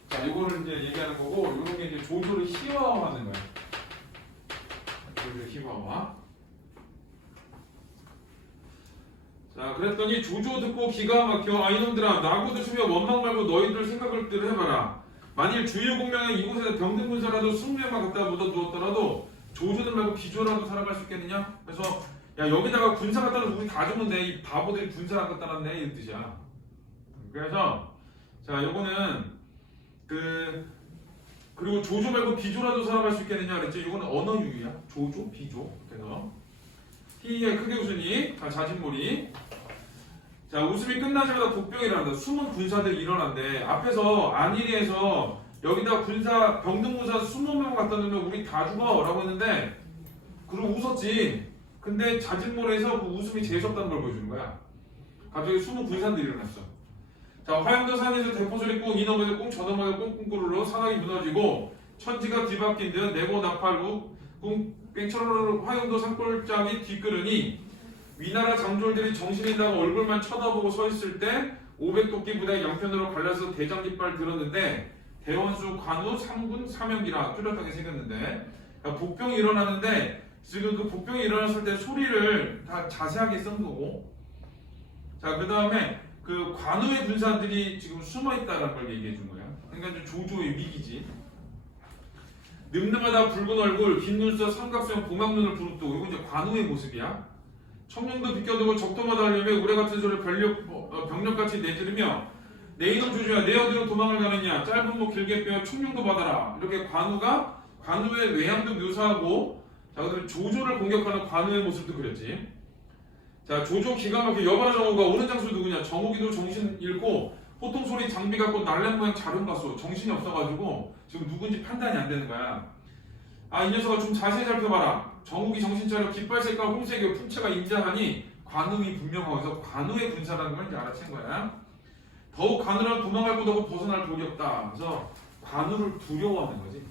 자, 요거를 이제 얘기하는 거고, 요런 게 이제 조조를 희화화하는 거야. 조조를 희화화. 자, 그랬더니 조조 듣고 기가 막혀. 아, 이놈들아, 나고도 추며 원망 말고 너희들 생각을 해봐라. 만일 주요 공명에 이곳에서 병든 군사라도 20명만 갖다 묻어두었더라도 조조는 말고 비조라도 살아갈 수 있겠느냐? 그래서 야 여기다가 군사 갖다 놔서 우리 다 죽는데 이 바보들이 군사 갖다 놨네 이런 뜻이야. 그래서 자 요거는 그리고 조조 말고 비조라도 살아갈 수 있겠느냐 그랬죠? 이거는 언어 유희야. 조조, 비조. 그래서 T의 크게 웃으니 자진몰이. 자 웃음이 끝나자마자 복병이 일어난다. 숨은 군사들이 일어난대. 앞에서 안일이에서 여기다 군사 병등무사 20명 갖다 놓으면 우리 다 죽어 라고 했는데 그리고 웃었지. 근데 자진몰에서 그 웃음이 재수없다는 걸 보여주는 거야. 갑자기 숨은 군사들이 일어났어. 자 화양도 산에서 대포소리 꽁 이너머에 꽁 저너머에 꽁꽁꾸르르 산악이 무너지고 천지가 뒤바뀐 듯 내고 나팔 꽁 뺑처럼 화양도 산골짜기 뒤끄르니 위나라 장졸들이 정신이 나고 얼굴만 쳐다보고 서 있을 때 500도끼 부대 양편으로 갈라서 대장깃발 들었는데 대원수 관우 3군 사명기라 뚜렷하게 새겼는데 복병이 일어나는데 지금 그 복병이 일어났을 때 소리를 다 자세하게 쓴 거고 자 그 다음에 그 관우의 군사들이 지금 숨어있다는 걸 얘기해 준 거야. 그러니까 좀 조조의 위기지. 늠름하다 붉은 얼굴 긴 눈썹 삼각수형 봉황눈을 부릅뜨고 이건 이제 관우의 모습이야. 청룡도 비껴두고 적도마다 하려면 우레 같은 소리를 병력같이 내지르며 내 이놈 조조야 내 어디로 도망을 가느냐 짧은 목 길게 빼어 청룡도 받아라. 이렇게 관우의 외양도 묘사하고 자 그다음에 조조를 공격하는 관우의 모습도 그렸지. 자 조조 기가 막혀 여바라 정우가 오는 장수 누구냐 정우기도 정신 잃고 호통 소리 장비 갖고 날랜 모양 자름 갔어. 정신이 없어가지고 지금 누군지 판단이 안 되는 거야. 아 이 녀석아 좀 자세히 살펴봐라. 정욱이 정신 차려 깃발 색깔 홍색의 풍채가 인자하니 관우이 분명하고 해서 관우의 군사라는 걸 이제 알아챈 거야. 더욱 관우랑 도망갈 곳 없고 벗어날 돌이 없다. 그래서 관우를 두려워하는 거지.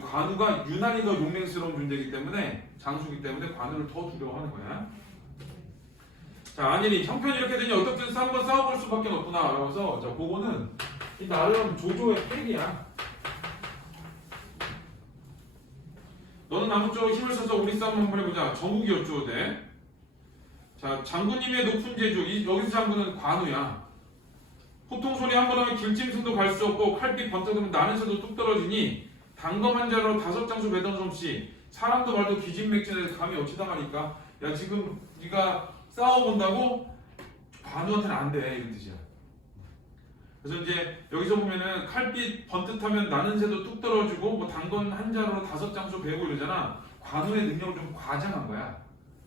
관우가 유난히 더 용맹스러운 존재이기 때문에 장수이기 때문에 관우를 더 두려워하는 거야. 자 안일이 형편이 이렇게 되니 어떻든 한번 싸워볼 수밖에 없구나. 그래서 자 그거는 이 나름 조조의 패기야. 너는 아무쪼록 힘을 써서 우리 싸움 한번 해보자. 정욱이 어쩌대? 자 장군님의 높은 재주 여기서 장군은 관우야. 호통 소리 한 번 하면 길짐승도 갈 수 없고 칼빛 번쩍이면 나는 새도 뚝 떨어지니 단검 한 자로 5장수 매던 솜씨 사람도 말도 기진맥진해서 감이 어찌 당하니까 야 지금 네가 싸워본다고? 관우한테는 안 돼 이런 뜻이야. 그래서 이제 여기서 보면은 칼빛 번뜩하면 나는 새도 뚝 떨어지고 뭐 단검 한 자루로 5장수 베고 이러잖아. 관우의 능력을 좀 과장한 거야.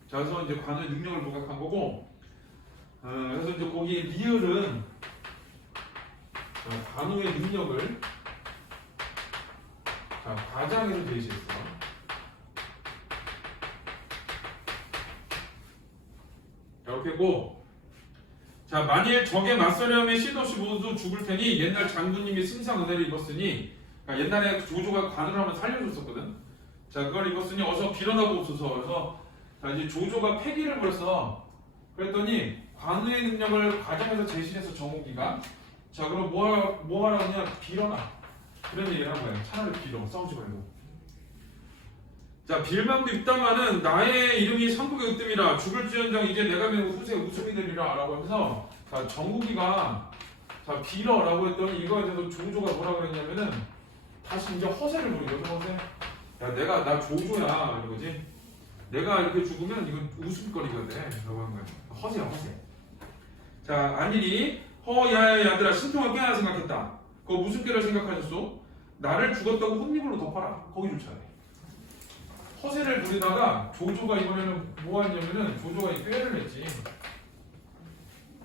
자 그래서 이제 관우의 능력을 부각한 거고 그래서 이제 거기 리을은 관우의 능력을 자 과장해서 제시했어. 이렇게 했고 자 만일 적에 맞서려 하면 시도시 모두 죽을 테니 옛날 장군님이 승상 은혜를 입었으니 그러니까 옛날에 조조가 관우를 한번 살려줬었거든. 자 그걸 입었으니 어서 빌어나고 옵소서. 그래서 자 이제 조조가 패기를 부렸어. 그랬더니 관우의 능력을 과장해서 제시해서 정욱이가 자 그럼 뭐 하라고 그냥 빌어나 그런 얘기를 한 거야. 차라리 빌어 싸우지 말고. 자 빌망도 입다마는 나의 이름이 삼국의 으뜸이라 죽을지언정 이제 내가 배운 후세 웃음이 되리라 라고 하면서 자 정국이가 자 빌어 라고 했더니 이거에 대해서 조조가 뭐라 그랬냐면은 다시 이제 허세를 부린 거죠. 허세. 야 나 조조야 이거지. 내가 이렇게 죽으면 이건 웃음거리가 돼 라고 한 거야. 허세야 허세. 자 안일이 허야야야들아 신통을 깨나 생각했다. 그거 무슨 깨를 생각하셨소? 나를 죽었다고 혼입으로 덮어라. 거기조차 해. 허세를 부리다가 조조가 이번에는 뭐 했냐면은 조조가 이 꾀를 냈지.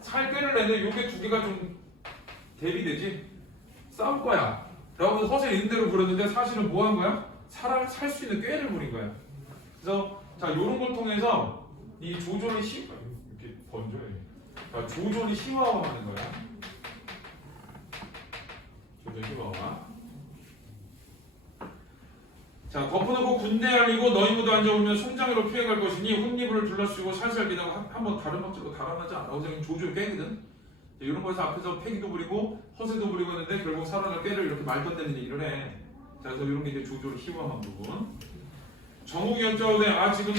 살 꾀를 냈는데 요게 두 개가 좀 대비되지. 싸울 거야 라고 허세 있는 대로 부렸는데 사실은 뭐 한 거야? 살 수 있는 꾀를 부린 거야. 그래서 자 요런 걸 통해서 이 조조를 이렇게 번져요. 그러니까 조조를 희화화하는 거야. 조조 희화화. 자 덮어놓고 군대 알리고 너희 모두 앉아오면 송장으로 피해갈 것이니 혼입을 둘러쓰고 살살 기다고 한번 다른 박자로 달아나지 않아. 어제 조조의 깨거든. 이런 거에서 앞에서 패기도 부리고 허세도 부리고 있는데 결국 살아날 깨를 이렇게 말도 안 되는 얘기를 해. 자 그래서 이런 게 이제 조조를 희화한 부분. 정욱이 여쭤오되 지금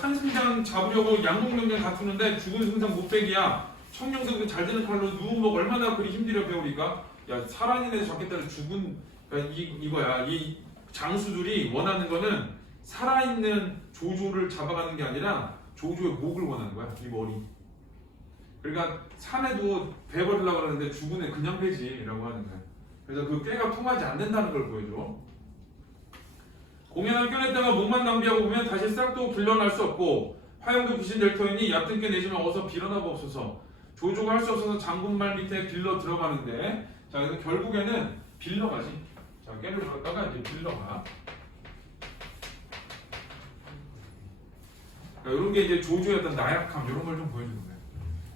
산승장 잡으려고 양궁명장 다투는데 죽은 승장 못 빼기야. 청룡승도 잘 되는 칼로 누우목 얼마나 그리 힘들여 배우리까. 야 살아있는 애 잡겠다는 죽은 그러니까 이거야. 이 장수들이 원하는 거는 살아있는 조조를 잡아가는 게 아니라 조조의 목을 원하는 거야. 이 머리. 그러니까 산에도 배 버리려고 하는데 죽은 애 그냥 배지라고 하는 거야. 그래서 그 꾀가 통하지 않는다는 걸 보여줘. 공연을 껴냈다가 목만 낭비하고 보면 다시 싹도 불려날 수 없고 화영도 귀신 될 터이니 얕은 꾀 내지만 어서 빌어나고 없어서 조조가 할 수 없어서 장군말 밑에 빌러 들어가는데 자 그래서 결국에는 빌러가지. 자 깨를 들었다가 이제 빌러가. 이런 게 이제 조조의 어떤 나약함 이런 걸 좀 보여주는 거예요.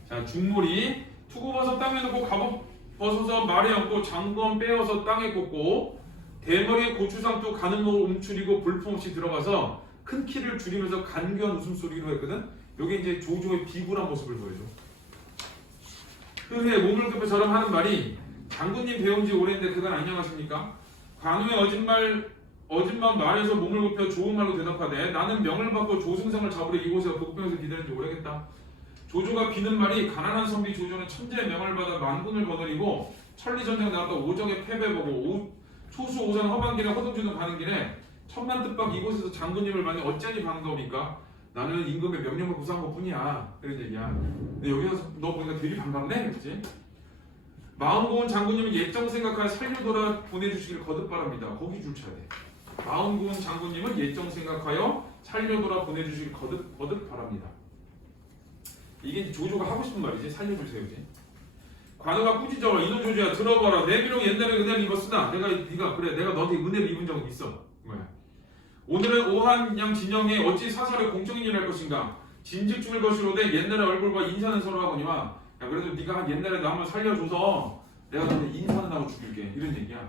자 중몰이 투구버섯 땅에 놓고 갑옷 벗어서 말에 얹고 장건 빼어서 땅에 꽂고 대머리에 고추상도 가는 목을 움츠리고 볼품없이 들어가서 큰 키를 줄이면서 간교한 웃음소리로 했거든. 이게 이제 조조의 비굴한 모습을 보여줘. 흐해 몸을 급해 저럼 하는 말이 장군님 배운 지 오래인데 그건 안녕하십니까? 관우의 어진만 말에서 몸을 굽혀 좋은 말로 대답하되 나는 명을 받고 조승상을 잡으려 이곳에 복병에서 기다린 지 오래겠다. 조조가 비는 말이 가난한 선비 조조는 천재의 명을 받아 만군을 거느리고 천리전쟁 나갔다 오적에 패배보고 초수 오산 허방길에 허둥지둥 가는 길에 천만 뜻밖 이곳에서 장군님을 만나 어찌하니 반가우니까 나는 임금의 명령을 구사한 것뿐이야. 그런 얘기야. 근데 여기서 너 보니까 되게 반갑네? 그렇지? 마음 고운 장군님은 예정 생각하여 살려돌아 보내주시길 거듭 바랍니다. 거기 줄 쳐야 돼. 마음 고운 장군님은 예정 생각하여 살려돌아 보내주시길 거듭 바랍니다. 이게 조조가 하고 싶은 말이지. 살려주세요지. 관우가 꾸짖어 이놈 조조야 들어봐라. 내 비록 옛날에 은혜를 입었으나 내가 너한테 은혜를 입은 적은 있어. 뭐야? 오늘은 오한양 진영에 어찌 사설에 공정인일 할 것인가? 진즉 죽을 것이로되 옛날의 얼굴과 인사는 서로 하거니와 야 그래도 네가 옛날에 나 한번 살려줘서 내가 너한테 인사는 하고 죽일게. 이런 얘기야.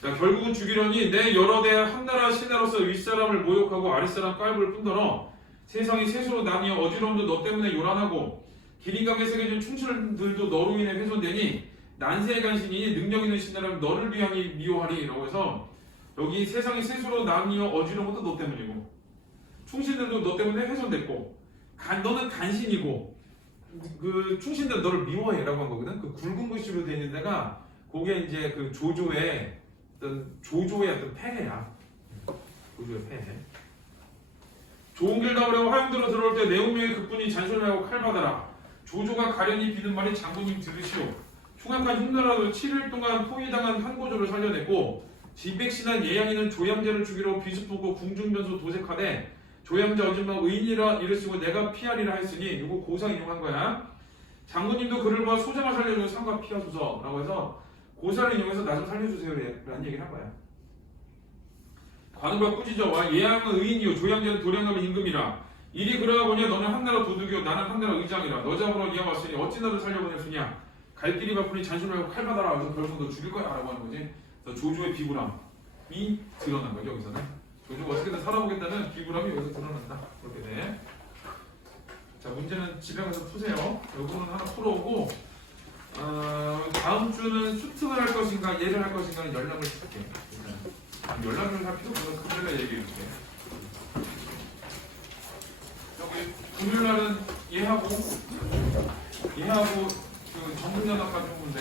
자 결국은 죽이려니 내 여러 대 한나라 신하로서 윗사람을 모욕하고 아랫사람 깔볼 뿐더러 세상이 셋으로 나뉘어 어지러움도 너 때문에 요란하고 기린강에 새겨진 충실들도 너로 인해 훼손되니 난세의 간신이니 능력 있는 신하라면 너를 위하니 미워하리 라고 해서 여기 세상이 셋으로 나뉘어 어지러운 것도 너 때문이고 충신들도 너 때문에 훼손됐고 너는 간신이고 그 충신들 너를 미워해 라고 한 거거든. 그 굵은 글씨로 되어 있는 데가 그게 이제 그 조조의 어떤 폐해야. 조조의 폐해. 좋은 길 나오려고 화염들어 들어올 때 내 운명의 극분이 잔소리하고 칼 받아라. 조조가 가련히 비는 말이 장군님 들으시오. 흉악한 흉노라도 7일 동안 포위당한 한고조를 살려냈고 진백신한 예양이는 조양제를 죽이러 비습하고 궁중변소 도색하되 조양제 어진만 의인이라 이르시고 내가 피하리라 했으니 이거 고상 인용한 거야. 장군님도 그를 봐 소장을 살려주고 상과 피하소서 라고 해서 고사를 인용해서 나 좀 살려주세요 라는 얘기를 한 거야. 관우가 꾸짖어 와 예양은 의인이요 조양제는 도량감의 임금이라 이리 그러다 보니 너는 한나라 도둑이요 나는 한나라 의장이라 너 잡으러 이와 왔으니 어찌 너를 살려보낼 수냐. 갈 길이 바쁘니 잔심을 하고 칼 받아라. 그래서 결국 너 죽일 거야 라고 하는 거지. 조조의 비굴함이 드러난 거죠. 여기서는 조조가 어떻게든 살아보겠다는 비굴함이 여기서 드러난다. 그렇게 돼. 자 문제는 집에 가서 푸세요. 요거는 하나 풀어오고 다음 주는 수특을 할 것인가 예를 할 것인가는 연락을 줄게. 연락을 할 필요가 없어서 금요일날 얘기해줄게. 여기 금요일날은 얘하고 그 전문연합 가져오면 돼.